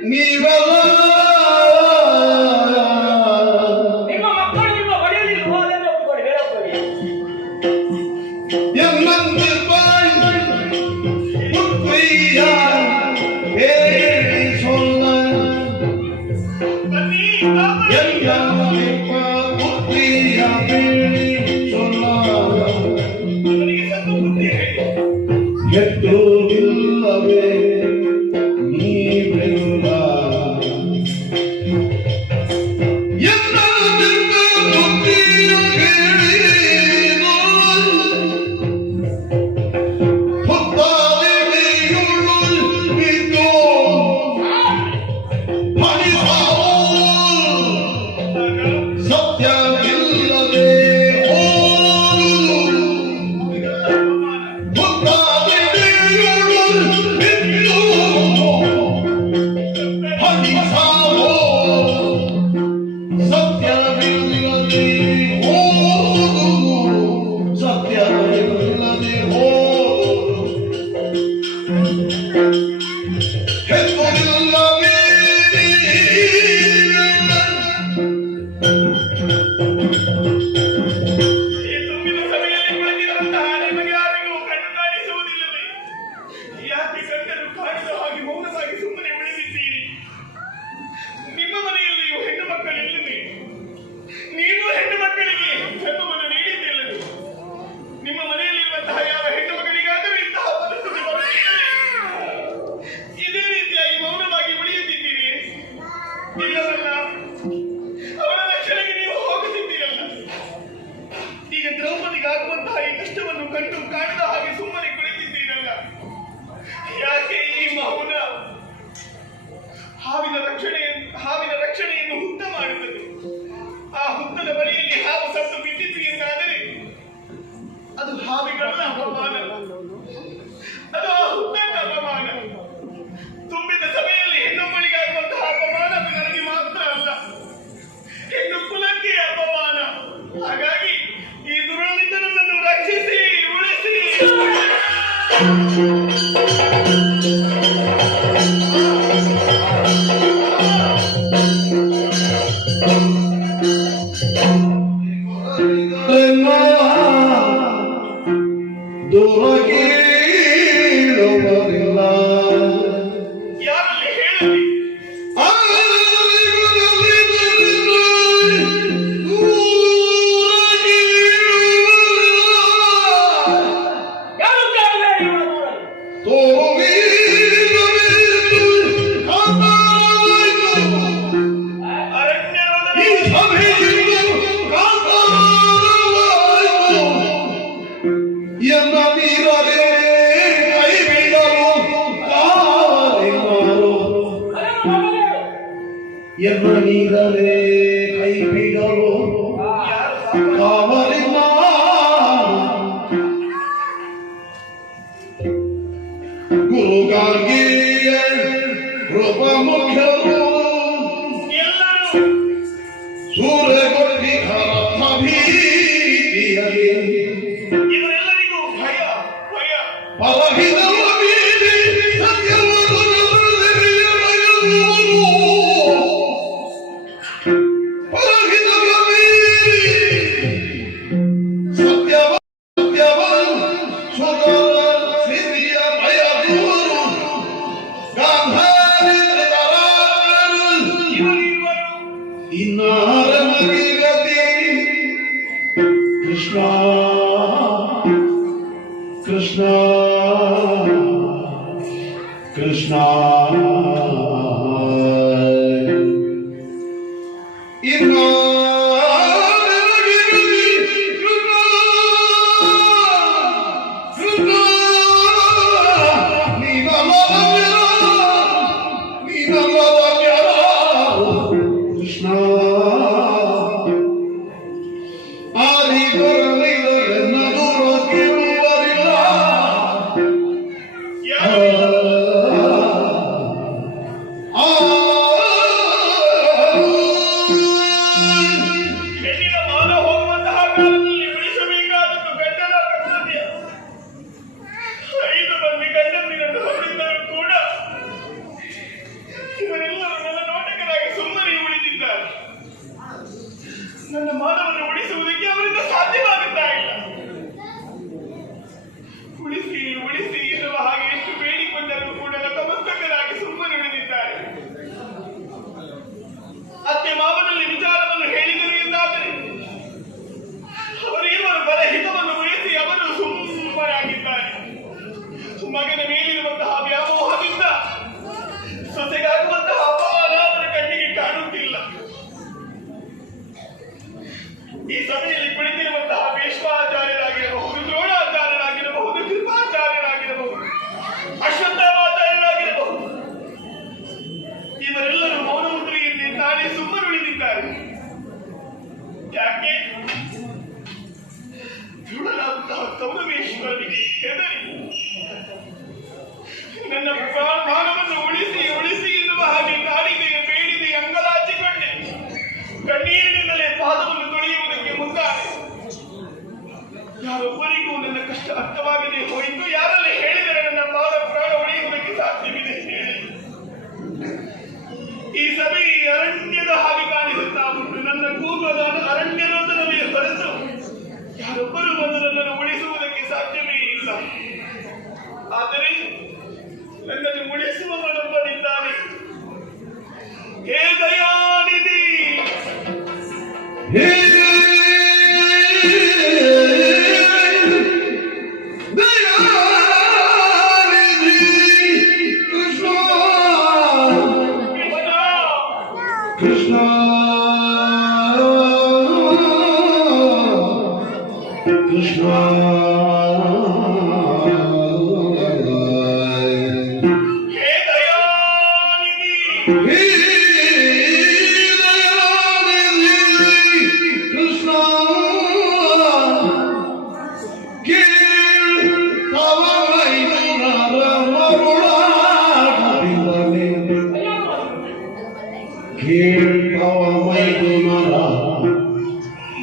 ನೀವಲ್ಲ ಬುದ್ಧಿಯ ಬೇಡಿ ಸೊಲ್ಲಾಗ ನನಗೆ ಸ್ವಲ್ಪ ಬುದ್ಧಿ ಹೇಳಿ. ಎತ್ತುವುದಿಲ್ಲವೇ ನೀ ಬೆಲ್ಲ ಎಲ್ಲ ಬುದ್ಧಿಯ ಬೇಡಿ ಹೊತ್ತಾಲೆಯುಳು ಬಿದ್ದು ಫಲಿತಾವು ಸತ್ಯವಿಲ್ಲದೆ ಹೋದುದು ಹೊತ್ತಾಲೆಯುಳು ಬಿದ್ದು ಫಲಿತಾವು ಸತ್ಯವಿಲ್ಲದೆ ಹೋದುದು ಸತ್ಯವಿಲ್ಲದೆ ಹೋದುದು ಹೆತ್ತುವುದಿಲ್ಲವೇ ಈ ತುಂಬಿದ ಸಭೆಯಲ್ಲಿ ಕುಳಿತಿರುವಂತಹ ನಿಮಗೆ ಯಾರಿಗೂ ಕಣ್ಣು ಕಾಣಿಸುವುದಿಲ್ಲವೇ? ಯಾಕೆ ಕಣ್ಣನ್ನು ಕಾಣಿದ ಹಾಗೆ ಮೌನವಾಗಿ ಸುಮ್ಮನೆ ಉಳಿದಿದ್ದೀರಿ? ನಿಮ್ಮ ಮನೆಯಲ್ಲಿಯೂ ಹೆಣ್ಣು ಮಕ್ಕಳಿಲ್ಲವೇ? ನೀವು ಹೆಣ್ಣು ಮಕ್ಕಳಿಗೆ ಜನ್ಮವನ್ನು ನೀಡಿದ್ದಿಲ್ಲವೇ? ನಿಮ್ಮ ಮನೆಯಲ್ಲಿರುವಂತಹ ಯಾವ ಹೆಣ್ಣು ಮಕ್ಕಳಿಗಾದರೂ ಇಂತಹ ಪರಿಸ್ಥಿತಿ ಬರುತ್ತಿಲ್ಲವೇ? ಇದೇ ರೀತಿಯಾಗಿ ಮೌನವಾಗಿ ಉಳಿಯುತ್ತಿದ್ದೀರಿ. ಇಲ್ಲವಲ್ಲ, ಅವಳ ರಕ್ಷಣೆಗೆ ನೀವು ಹೋಗುತ್ತಿದ್ದೀರಲ್ಲ. ಈಗ ದ್ರೌಪದಿಗಾಗುವಂತಹ ಈ ಕಷ್ಟವನ್ನು ಕಂಡು ಕಾಣದ ಹಾಗೆ ಸುಮ್ಮನೆ ಕುಳಿತಿದ್ದೀರಲ್ಲ. ಯಾಕೆ ಈ ಮೌನ? ಹಾವಿನ ರಕ್ಷಣೆಯನ್ನು ಹುತ್ತ ಮಾಡುತ್ತದೆ. ಆ ಹುತ್ತದ ಬಳಿಯಲ್ಲಿ ಹಾವು ಸತ್ತು ಬಿಟ್ಟಿದ್ರಿ ಎಂದಾದರೆ ಅದು ಹಾವಿಗಳ ಅಪಮಾನ, ಅದು ಆ ಹುತ್ತದ ಅಪಮಾನ. ತುಂಬಿದ ಸಭೆಯಲ್ಲಿ ಹೆಣ್ಣುಮಕ್ಕಳಿಗಾಗುವಂತಹ ಅಪಮಾನ ಅದು ನನಗೆ ಮಾತ್ರ ಅಲ್ಲ, ಹೆಣ್ಣು ಕುಲಕ್ಕೆ ಅಪಮಾನ. ಹಾಗಾಗಿ ಈ ದುರ್ಗಳಿಂದ ನನ್ನನ್ನು ರಕ್ಷಿಸಿ, ಉಳಿಸಿ. ದೂರಗೀಳುವರಿಲ್ಲ ಯಾರಲ್ಲಿ ಹೇಳಲಿ? ಯಾರು ಕೇಳಬೇಡಿ ಇವಳ ದೂರಲ್ಲಿ. ಅರಣ್ಯರೋಧನ ನೀರಲೇ ಕೈ ಬಿಡಲು ಕಾವಲಿನ ಗುರುಗಾಗಿ ರೂಪ ಮುಖ್ಯರು ಎಲ್ಲರೂ ಸೂರ್ಯಗೊಡ್ಡಿ ಭೀತಿಯಲ್ಲಿ ಇವರೆಲ್ಲರಿಗೂ ಭಯ ಭಯ. ಪಲಹಿದವ ಬೀದಿ ಸತ್ಯವನ್ನು ಪಲಹಿದವ ಬೀದಿ ಸತ್ಯವ ಸುತ ಸಿದ್ಧಿಯ ಭಯದೂರು ಗಾಂಧಾರಿದರಾರು ಇವರಿರುವರು ಇನ್ನಾರ ಮಗಿಗತಿ ಕೃಷ್ಣ ಕೃಷ್ಣ ಕೃಷ್ಣ ಕೃಷ್ಣ ಆದಿ ಬರಲಿಲ್ಲ ದೂರ ಕೇಳುವರಿಲ್ಲ ಹೆಣ್ಣಿನ ಮಾನ ಹೋಗುವಂತಹ ಕಾಲದಲ್ಲಿ ಉಳಿಸಬೇಕಾದದ್ದು ಗಂಡನ ಕರ್ತವ್ಯ. 5 ಮಂದಿ ಗಂಡಂದಿರನ್ನು ಹೊಂದಿದ್ದರೂ ಕೂಡ ಇವರೆಲ್ಲರೂ ನನ್ನ ನೋಟಕರಾಗಿ ಸುಮ್ಮನೆ ಉಳಿದಿದ್ದಾರೆ. ನನ್ನ ಮಾನವನ್ನು ಉಳಿಸುವುದಕ್ಕೆ ಅವರಿಂದ ಸಾಧ್ಯವಾಗುತ್ತಾ ಇಲ್ಲ. ಉಳಿಸಿ ಉಳಿಸಿ ಎನ್ನುವ ಹಾಗೆ ಎಷ್ಟು ಬೇಡಿಕೊಂಡರೂ ಕೂಡ ನತಮಸ್ತಕರಾಗಿ ಸುಮ್ಮನೆ ಉಳಿದಿದ್ದಾರೆ. ಅತ್ತೆ ಮಾವ ಈ ಸಭೆಯಲ್ಲಿ ಕುಳಿತಿರುವಂತಹ ಭೀಷ್ಮಾಚಾರ್ಯರಾಗಿರಬಹುದು, ದ್ರೋಣಾಚಾರ್ಯರಾಗಿರಬಹುದು, ಕೃಪಾಚಾರ್ಯರಾಗಿರಬಹುದು, ಅಶ್ವತ್ಥಾಮಾಚಾರ್ಯರಾಗಿರಬಹುದು, ಇವರೆಲ್ಲರೂ ಮೌನಮುದ್ರೆಯಲ್ಲಿ ತಾನೇ ಸುಮ್ಮನುಳಿದಿದ್ದಾರೆ. ಯಾಕೆ? ದೃಢನಾದಂತಹ ಕೌರವೇಶ್ವರನಿಗೆ ಹೆದರಿ ನನ್ನ ಮಾನವನ್ನು ಉಳಿಸಿ ಉಳಿಸಿ ಎನ್ನುವ ಹಾಗೆ ಕಾಡಿದೆ, ಬೇಡಿದೆ, ಅಂಗಲಾಚಿಕೊಂಡೆ. ಕಣ್ಣೀರಿನಿಂದಲೇ ಪಾದವನ್ನು ತೊಳೆಯುವುದಕ್ಕೆ ಮುಂದಾದೆ. ಯಾರೊಬ್ಬರಿಗೂ ನನ್ನ ಕಷ್ಟ ಅರ್ಥವಾಗದೆ ಹೋಯಿತು. ಯಾರಲ್ಲಿ ಹೇಳಿದರೆ ನನ್ನ ಪಾದ ಪ್ರಾಣ ಉಳಿಯುವುದಕ್ಕೆ ಸಾಧ್ಯವಿದೆ ಹೇಳಿ. ಈ ಸಭೆ ಅರಣ್ಯದ ಹಾಗೆ ಕಾಣಿಸುತ್ತಾ ಉಂಟು. ನನ್ನ ಕೂಗದ ಅರಣ್ಯನೊಂದರಲ್ಲಿ ಹೊರತು ಯಾರೊಬ್ಬರು ಬಂದು ನನ್ನನ್ನು ಉಳಿಸುವುದಕ್ಕೆ ಸಾಧ್ಯವೇ ಇಲ್ಲ. ಆದರೆ ನನ್ನನ್ನು ಉಳಿಸುವವನೊಬ್ಬನಿದ್ದಾನೆ. ಹೇ ದಯಾನಿಧಿ, ಹೇ ಕೃಷ್ಣ ಕೃಷ್ಣ ಹೇ ದಯಾನಿಧಿ, ಕೃಷ್ಣ ಕೇಳ ಕೇಳ್ತವ ಮೈದುನರ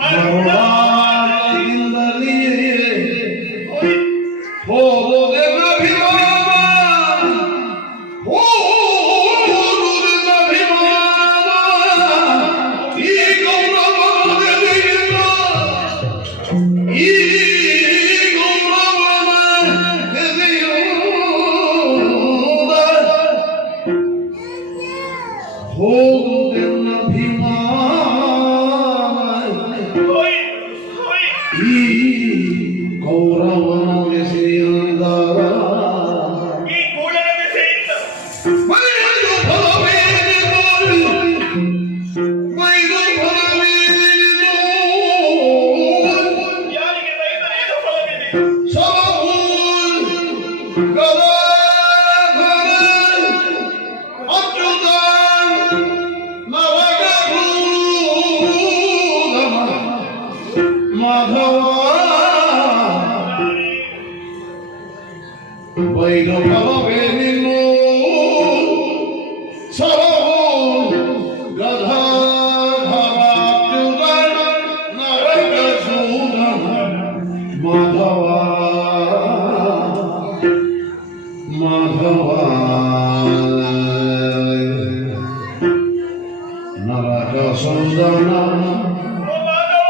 ಮರುಳಾದಿಂದಲೇ ಹೋಗುವುದೆನ್ನಭಿಮಾನ, ಹೋಗುವುದೆನ್ನಭಿಮಾನ. ಈ ಗೌರವದಲ್ಲಿಲ್ಲ, ಈ ಗೌರವನ ಎದೆಯುವುದ ಹೋಗುವುದೆನ್ನ ಹೋಯ್ ಹೋಯ್ ಈ ಕೌರವನ ದೆಸೆಯಿಂದ ಈ ಕೂಡಲ ದೆಸೆಯಿಂದ ಮೈದು ಫಲವೇನೆಂದು, ಮೈದು ಫಲವೇನೆಂದು ಯಾರಿಗೆ ರೈತರೇನು ಫಲವಿದೆ? ಸಲಹು ಗದಾಧರ ಅಚ್ಯುತ ನರಗಭೂಧಮ ಮಾಧವ ವೈರಭವವೇ ನಿನ್ನು ಸಲಹು ಗದಾಧರಾಚ್ಯುತ ನರಗಭೂಧಮ ಮಾಧವ ಮಾಧವ ನರಕ ಸಂದನ ಓ ಮಾಧವ,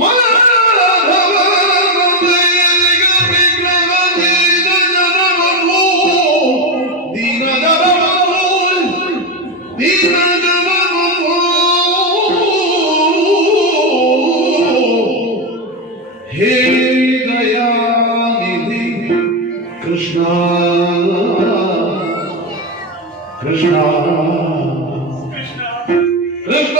ಮಾಧವ ದೀನ ಜನಮನು ಹೇ ದಯಾನಿಧಿ ಕೃಷ್ಣ ಕೃಷ್ಣ ಕೃಷ್ಣ ಕೃಷ್ಣ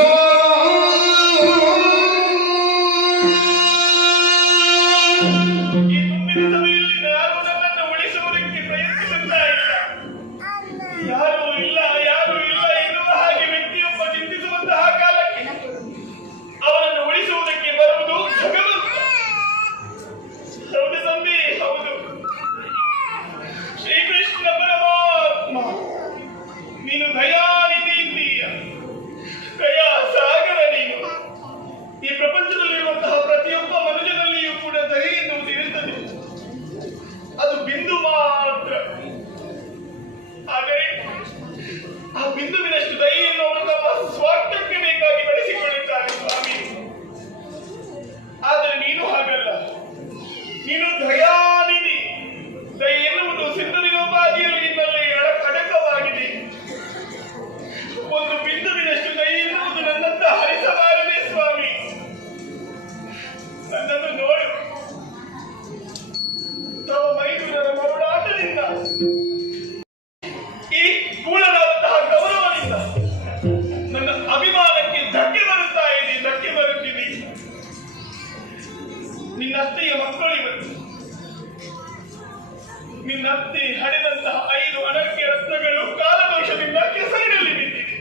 ನತ್ತಿ ಹಡೆದಂತಹ 5 ಅನರ್ಘ್ಯ ರತ್ನಗಳು ಕಾಲದೋಷದಿಂದ ಕೆಸರಿನಲ್ಲಿ ಬಿದ್ದಿದೆ.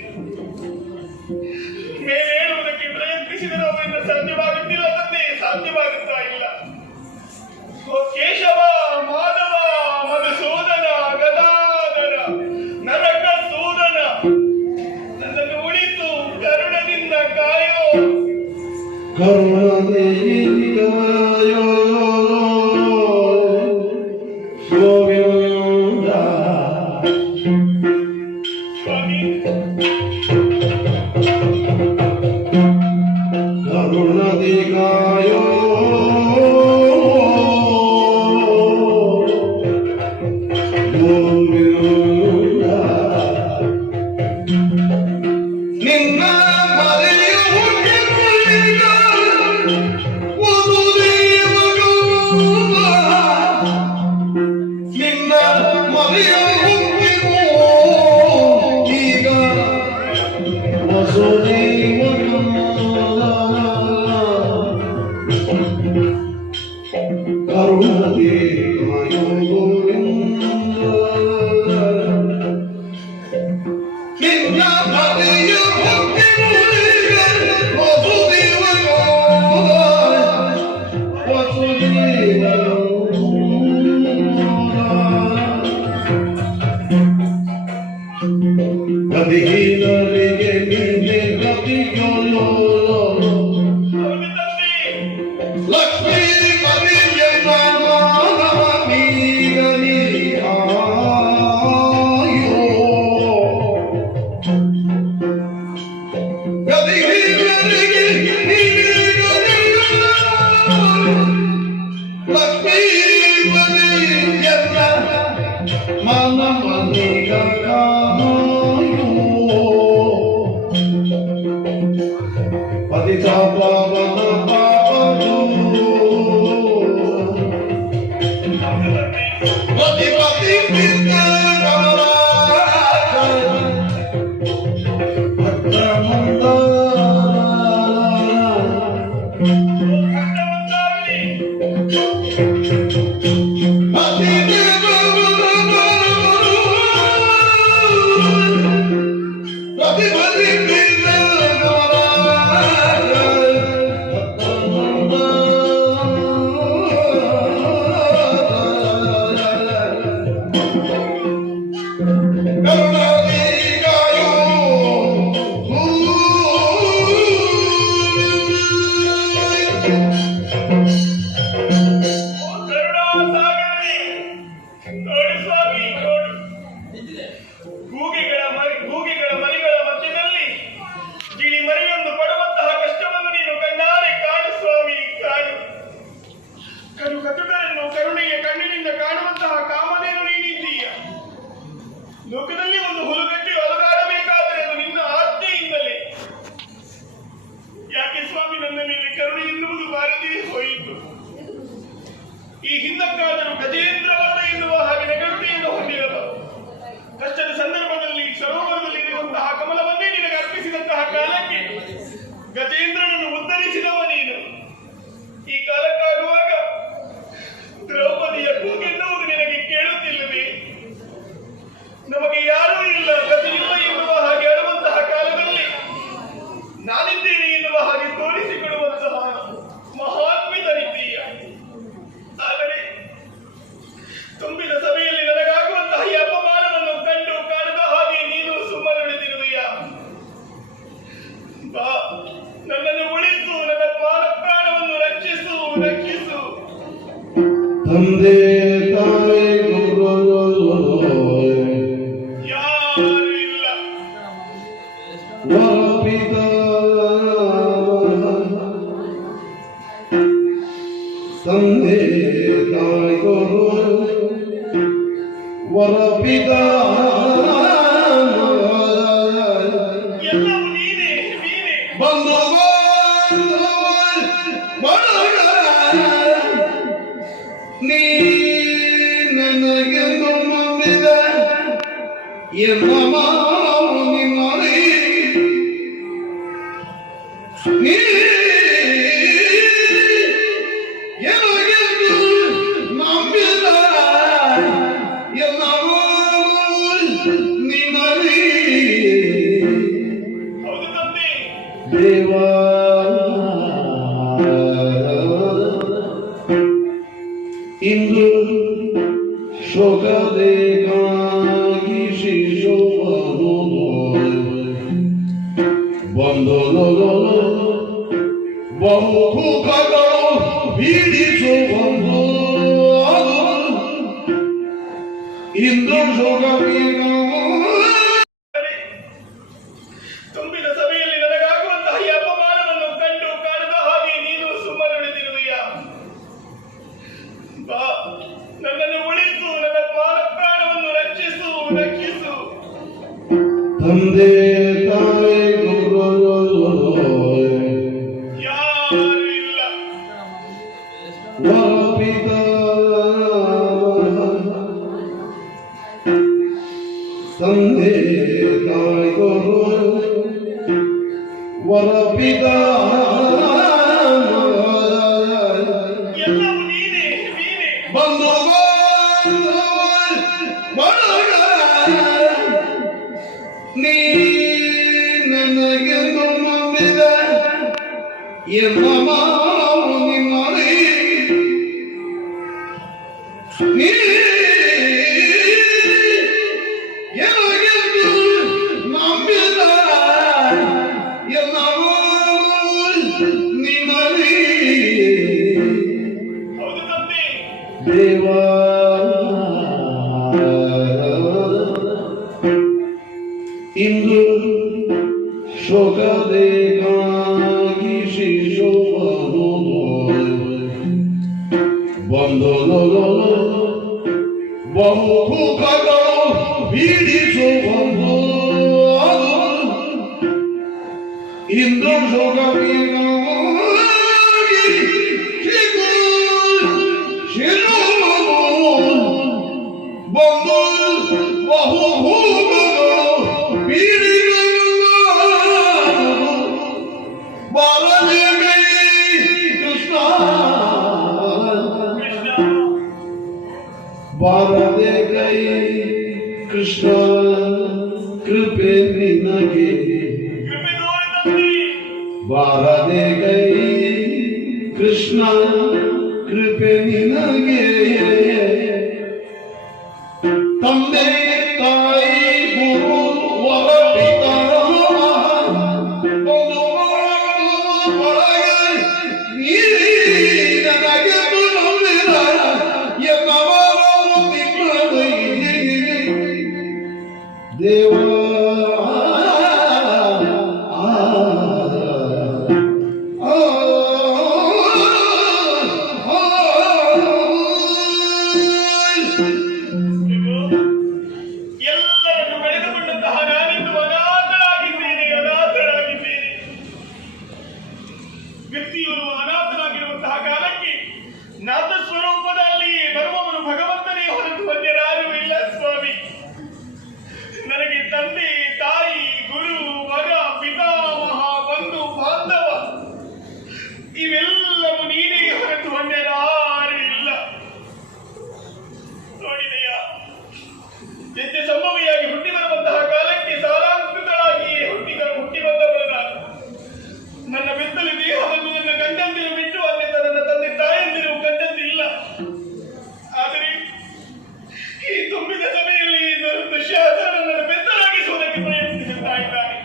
ಮೇಲೇಳುವುದಕ್ಕೆ ಪ್ರಯತ್ನಿಸಿದರೂ ಅವರಿಂದ ಸಾಧ್ಯವಾಗುತ್ತಿಲ್ಲ ತಂದೆ, ಸಾಧ್ಯವಾಗುತ್ತಾ ಇಲ್ಲ. ಓ ಕೇಶವ, ಮಾಧವ, ಮಧುಸೂದನ, ಗದಾಧರ, ನರಕ ಸೂದನ, ನನ್ನನ್ನು ಉಳಿತು ಕರುಣದಿಂದ ಕಾಯೋ. ಕರುಣಾದೇವಿಗಾಯೋ ಗೋವಿಂದ ಸ್ವಾಮಿ, ಕರುಣಾದಿಗಾಯೋ ಗೋವಿಂದ ನಿನ್ನ ಮರೆಯು ಹುಟ್ಟಿಕೊಳ್ಳಿಗ ವಸುದೇವ ಗೌರ. ನಿನ್ನ ಮರೆಯು ಹುಟ್ಟಿಕೋ ಈಗ ವಸುದೇವ ಗೌರ. ಕರುಣಾದಿ ಮಾಯೋ ಗೋವಿಂದ ನಿನ್ನ ಮರೆಯು ಹುಟ್ಟಿಕೊಳ್ಳಿಗ ವಸುದೇವ ಗೌರ. ವಸುದೇವ ಗತಿಹೀನರಿಗೆ ನೀನೆ ಗತಿಯೋ. ಹೌದು ತಂದೆ. ಲಕ್ಷ್ಮೀ ಪತಿಯ ಮಾನವ ನೀಗನಿ ಆಯೋ. ಗತಿಹೀನರಿಗೆ ನೀನೆ ಗತಿಯೋ. ಲಕ್ಷ್ಮೀ ಪತಿಯ ಮಾನವ ನೀಗನಾಯೋ. ಪತಿತ ಪಾವನ ಪಾವನೋ. ಪತಿ ಪತಿ ನೋಡಿ ಸ್ವಾಮಿ, ನೋಡು. ಗೂಗಿಗಳ ಮರಿಗಳ ಮಧ್ಯದಲ್ಲಿ ಗಿಳಿ ಮರಿಯೊಂದು ಪಡುವಂತಹ ಕಷ್ಟವನ್ನು ನೀನು ಕಣ್ಣಾರೆ ಕಾಣು ಸ್ವಾಮಿ, ಕಾಣು. ಕಟುಕರನ್ನು ಕರುಣೆಯ ಕಣ್ಣಿನಿಂದ ಕಾಣುವಂತಹ ಕಾಮಧೇನು ನೀನಿದ್ದೀಯ. ಲೋಕದಲ್ಲಿ ಒಂದು ಹುಲುಗಟ್ಟಿ ಅಲುಗಾಡಬೇಕಾದರೆ ಅದು ನಿನ್ನ ಆಜ್ಞೆಯಿಂದಲೇ. ಯಾಕೆ ಸ್ವಾಮಿ ನನ್ನ ಮೇಲೆ ಕರುಣೆ ಎನ್ನುವುದು ಬಾರದೇ ಹೋಯಿತು? ಈ ಹಿಂದಕ್ಕಾದರೂ ಗಜೇಂದ್ರವರ್ಣ ಎನ್ನುವ ಹಾಗೆ ನೆಗಳುತ್ತೆಯನ್ನು ಹೊಂದಿರಲು ಕಷ್ಟದ ಸಂದರ್ಭದಲ್ಲಿ ಸರೋವರದಲ್ಲಿ ಇರುವಂತಹ ಕಮಲವನ್ನೇ ನಿನಗೆ ಅರ್ಪಿಸಿದಂತಹ ಕಾಲಕ್ಕೆ ಗಜೇಂದ್ರನನ್ನು ಉದ್ಧರಿಸಿದವ ನೀನು. ಈ ಕಾಲಕ್ಕಾಗುವಾಗ ದ್ರೌಪದಿಯ ಕೂಗೆನ್ನುವುದು ನಿನಗೆ ಕೇಳುತ್ತಿಲ್ಲವೇ? ನಮಗೆ ಯಾರೂ ಇಲ್ಲ, ಗತಿಯಿಲ್ಲ ಎನ್ನುವ ಹಾಗೆ ಅಳುವಂತಹ ಕಾಲದಲ್ಲಿ ನಾನಿದ್ದೇನೆ ಎನ್ನುವ ಹಾಗೆ ತೋರಿಸಿಕೊಡುವಂತಹ ಮಹಾತ್ಮಿತನಿದ್ದೀಯ. ಆದರೆ ತುಂಬಿದ ಸಭೆಯಲ್ಲಿ ನನಗಾಗುವಂತಹ ಈ ಅಪಮಾನವನ್ನು ಕಂಡು ಕಾಣದ ಹಾಗೆ ನೀನು ಸುಮ್ಮನುಳಿದಿರುವೆಯ? ಬಾ, ನನ್ನನ್ನು ಉಳಿಸು, ನನ್ನ ಮಾನ ಪ್ರಾಣವನ್ನು ರಕ್ಷಿಸು, ರಕ್ಷಿಸು. ತಂದೆ ತಾಯಿ ಯಾರು ಇಲ್ಲ. ಪಿತ ತಂದೆ ತಾಯಿ ವರ ಪಿತ ಎಲ್ಲವೂ ನೀನೇ, ನೀನೇ. ಬಂಧು ನೀ ನನಗೆ ನಂಬಿದ ಎನ್ನ ಮಾವು ನಿಮ್ಮರಿ ನೀ ನನಗೆಂದು ನಂಬಿದ ಇಂದು ಶೋಕದೇಗಾಗಿ ಶಿಶುವನ್ನು ಬಂಧನ ಬಹುಮುಖಗಳು ಬೀಡಿಸುವುದು ಇಂದು ಶೋಕವೀಗ ತುಂಬಿದ ಸಭೆಯಲ್ಲಿ ನನಗಾಗುವಂತಹ ಈ ಅಪಮಾನವನ್ನು ಕಂಡು ಕಾಣದ ಹಾಗೆ ನೀನು ಸುಮ್ಮನುಳಿದಿರುವೆಯ. ಬಾ, ನನ್ನನ್ನು ಉಳಿಸು, ನನ್ನ ಪ್ರಾಣವನ್ನು ರಕ್ಷಿಸು. ತಂದೆ ತಾಯಿ ಯಾರು ಇಲ್ಲ. ವರಪಿತ ತಂದೆ ತಾಯಿ ವರಪಿತ ಎಲ್ಲವೂ ನೀನೇ. ಬಂದು ನೀ ನನಗೆ ನಂಬಿದ ಎನ್ನ ಮಾವು ನಿಮ್ಮನೆ ನೀ ಎನಗೆಂದು ನಂಬಿದ ಎನ್ನ ಮಾವು ನಿಮ್ಮನೆ ಹೌದು ತಂದೆ. ದೇವಾ ಇಂದು ಶೋಕದೇಗಾಗಿ ಶಿಶುವನ್ನು ಬಂಧನ ಬಹುಮುಖಗಳು ಬೀಡಿಸುವುದು ಇಂದು ಶೋಕವೀಗಾಗಿ ಶಿಶುವನ್ನು ಬಂದು ಬಹುಮುಖಗಳು ಬಾರದೆ ಕೈ ಕೃಷ್ಣ ಕೃಪೆ ನಿನಗೆ ಕೃಪೆ ತೋರಿ ತಂದೆ. ಬಾರದೆ ಕೈ ಕೃಷ್ಣ ಕೃಪೆ ನಿನಗೆ ತಂದೆ ತಾಯಿ ಗುರು ವರಪಿತ ದೇವ ಎಲ್ಲರನ್ನು ಕಳೆದುಕೊಂಡಂತಹ ನಾನಿಂದು ಅನಾಥರಾಗಿದ್ದೇನೆ. ವ್ಯಕ್ತಿಯವರು ಅನಾಥರಾಗಿರುವಂತಹ ಕಾಲಕ್ಕೆ ನಾಥ ಸ್ವರೂಪದಲ್ಲಿ ಬರುವವನು ಭಗವಂತನೇ ಹೊರತು ಅನ್ಯರಾರೂ ಇಲ್ಲ ಸ್ವಾಮಿ. ನನಗೆ ತಂದೆ ತಾಯಿ ಗುರು ಮಗ ಪಿತಾಮಹ ಬಂಧು ಬಾಂಧವ ಇವೆಲ್ಲವೂ ನೀನೇ ಹೊರತು ಅನ್ಯರಾರೂ ಇಲ್ಲ. ನೋಡಿದೆಯಾ, ನಿತ್ಯ ಸಂಭವಿಯಾಗಿ ಹುಟ್ಟಿ ಬರುವಂತಹ ಕಾಲಕ್ಕೆ ಸಾಲಾಂಕೃತಳಾಗಿ ಹುಟ್ಟಿ ಬಂದವಳು ನಾನು. ನನ್ನ ಬೆತ್ತಲು ದೇಹವನ್ನು ನನ್ನ ಗಂಡಂದಿರು ಬಿಟ್ಟು ಅನ್ಯತ ನನ್ನ ತಂದೆ ತಾಯಂದಿರು ಕಂಡಂದಿಲ್ಲ. ಆದರೆ ಈ ತುಂಬಿದ ಸಭೆಯಲ್ಲಿ ದುಶ್ಯಾಸನ ನನ್ನ ಬೆತ್ತಲಾಗಿಸುವುದಕ್ಕೆ ಪ್ರಯತ್ನಿಸುತ್ತಾ ಇದ್ದಾನೆ.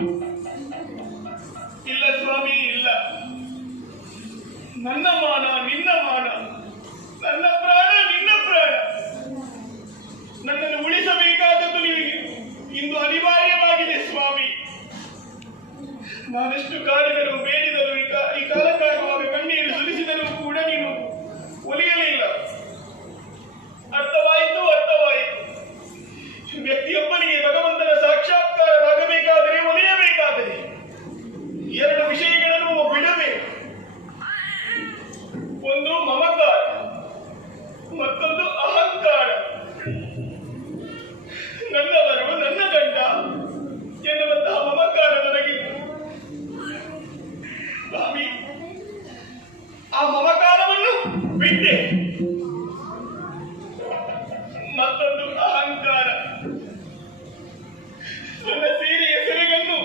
ಇಲ್ಲ ಸ್ವಾಮಿ, ಇಲ್ಲ. ನನ್ನ ಮಾನ ನಿನ್ನ ಮಾನ, ನನ್ನ ಪ್ರಾಣ ನಿನ್ನ ಪ್ರಾಣ. ನನ್ನನ್ನು ಉಳಿಸಬೇಕಾದದ್ದು ನಿಮಗೆ ಇಂದು ಅನಿವಾರ್ಯವಾಗಿದೆ ಸ್ವಾಮಿ. ನಾನೆಷ್ಟು ಕಾಡಿದರು ಬೇಡಿದರು, ಈ ಕಾಲಕ್ಕಾಗುವಾಗ ಕಣ್ಣೀರು ಸುರಿಸಿದರೂ ಕೂಡ ನೀನು ಒಲಿಯಲಿಲ್ಲ. ಅರ್ಥವಾಯಿತು. ವ್ಯಕ್ತಿಯೊಬ್ಬನಿಗೆ ಭಗವಂತನ ಸಾಕ್ಷಾತ್ಕಾರವಾಗಬೇಕಾದರೆ ಒಲಿಯಬೇಕಾದರೆ ಎರಡು ವಿಷಯಗಳನ್ನು ಬಿಡಬೇಕು. ಒಂದು ಮಮಕಾರ, ಮತ್ತೊಂದು ಅಹಂಕಾರ. ನನ್ನವರು ನನ್ನ ಗಂಡ ಎನ್ನುವಂತಹ ಮಮಕಾರ ನನಗಿತ್ತು ಸ್ವಾಮಿ. ಆ ಮಮಕಾರವನ್ನು ಬಿಟ್ಟೆ. ಮತ್ತೊಂದು ಅಹಂಕಾರ. ನನ್ನ ಸೀರೆಯ ಸೆರಗನ್ನು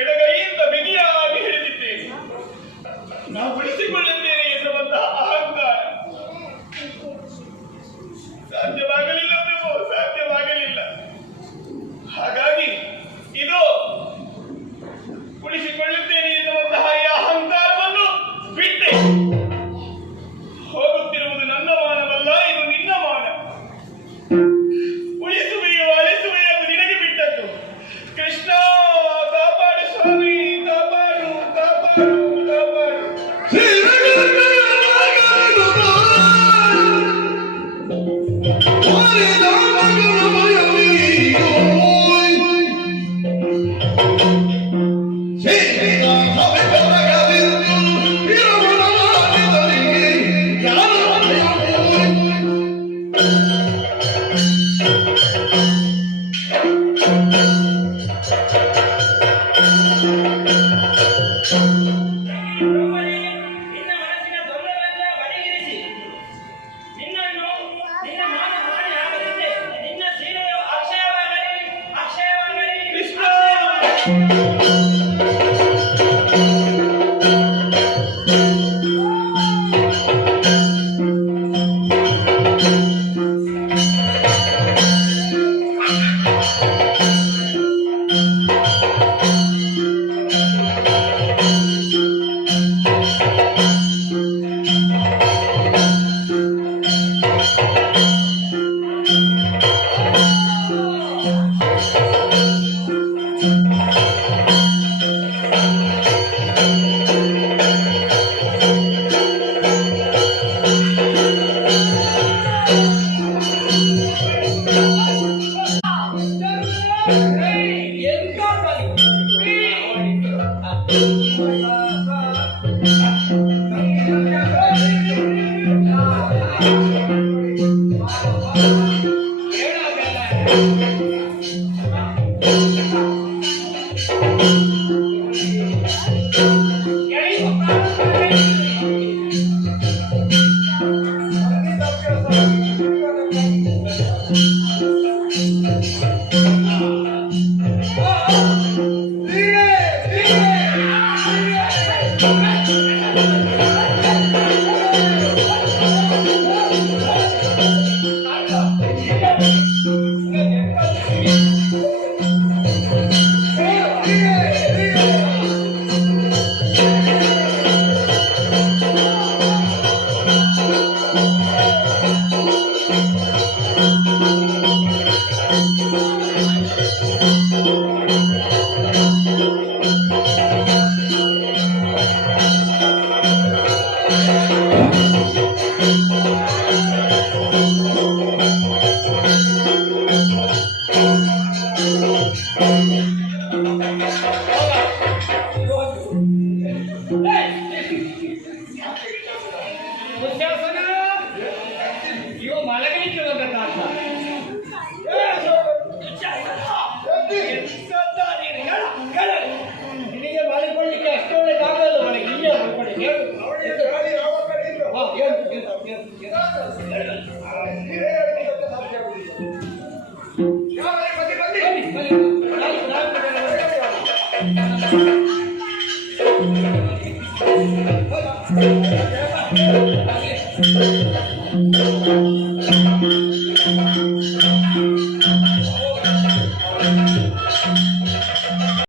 ಎಡಗೈಯಿಂದ ಬಿಗಿಯಾಗಿ ಹಿಡಿದಿದ್ದೇನೆ. ನಾವು ಉಳಿಸಿಕೊಳ್ಳುತ್ತೇನೆ ಎನ್ನುವಂತಹ ಅಹಂಕಾರ ಸಾಧ್ಯವಾಗಲಿಲ್ಲ ಪ್ರಭು, ಸಾಧ್ಯವಾಗಲಿಲ್ಲ. ಹಾಗಾಗಿ ಇದು ಉಳಿಸಿಕೊಳ್ಳುತ್ತೇನೆ ಎನ್ನುವಂತಹ ಈ ಅಹಂಕಾರವನ್ನು ಬಿಟ್ಟೆ ಹೋಗುತ್ತಿರುವುದು ನನ್ನ ಮಾನವಲ್ಲ, ಇದು ನಿನ್ನ ಮಾನ. ಉಳಿಸುವೆಯೋ ಅಳಿಸುವೆಯೋ ಅದು ನಿನಗೆ ಬಿಟ್ಟದ್ದು. ಕೃಷ್ಣ ಕಾಪಾಡು ಸ್ವಾಮಿ, ಕಾಪಾಡು ಕಾಪಾಡು ಕಾಪಾಡು. Thank you.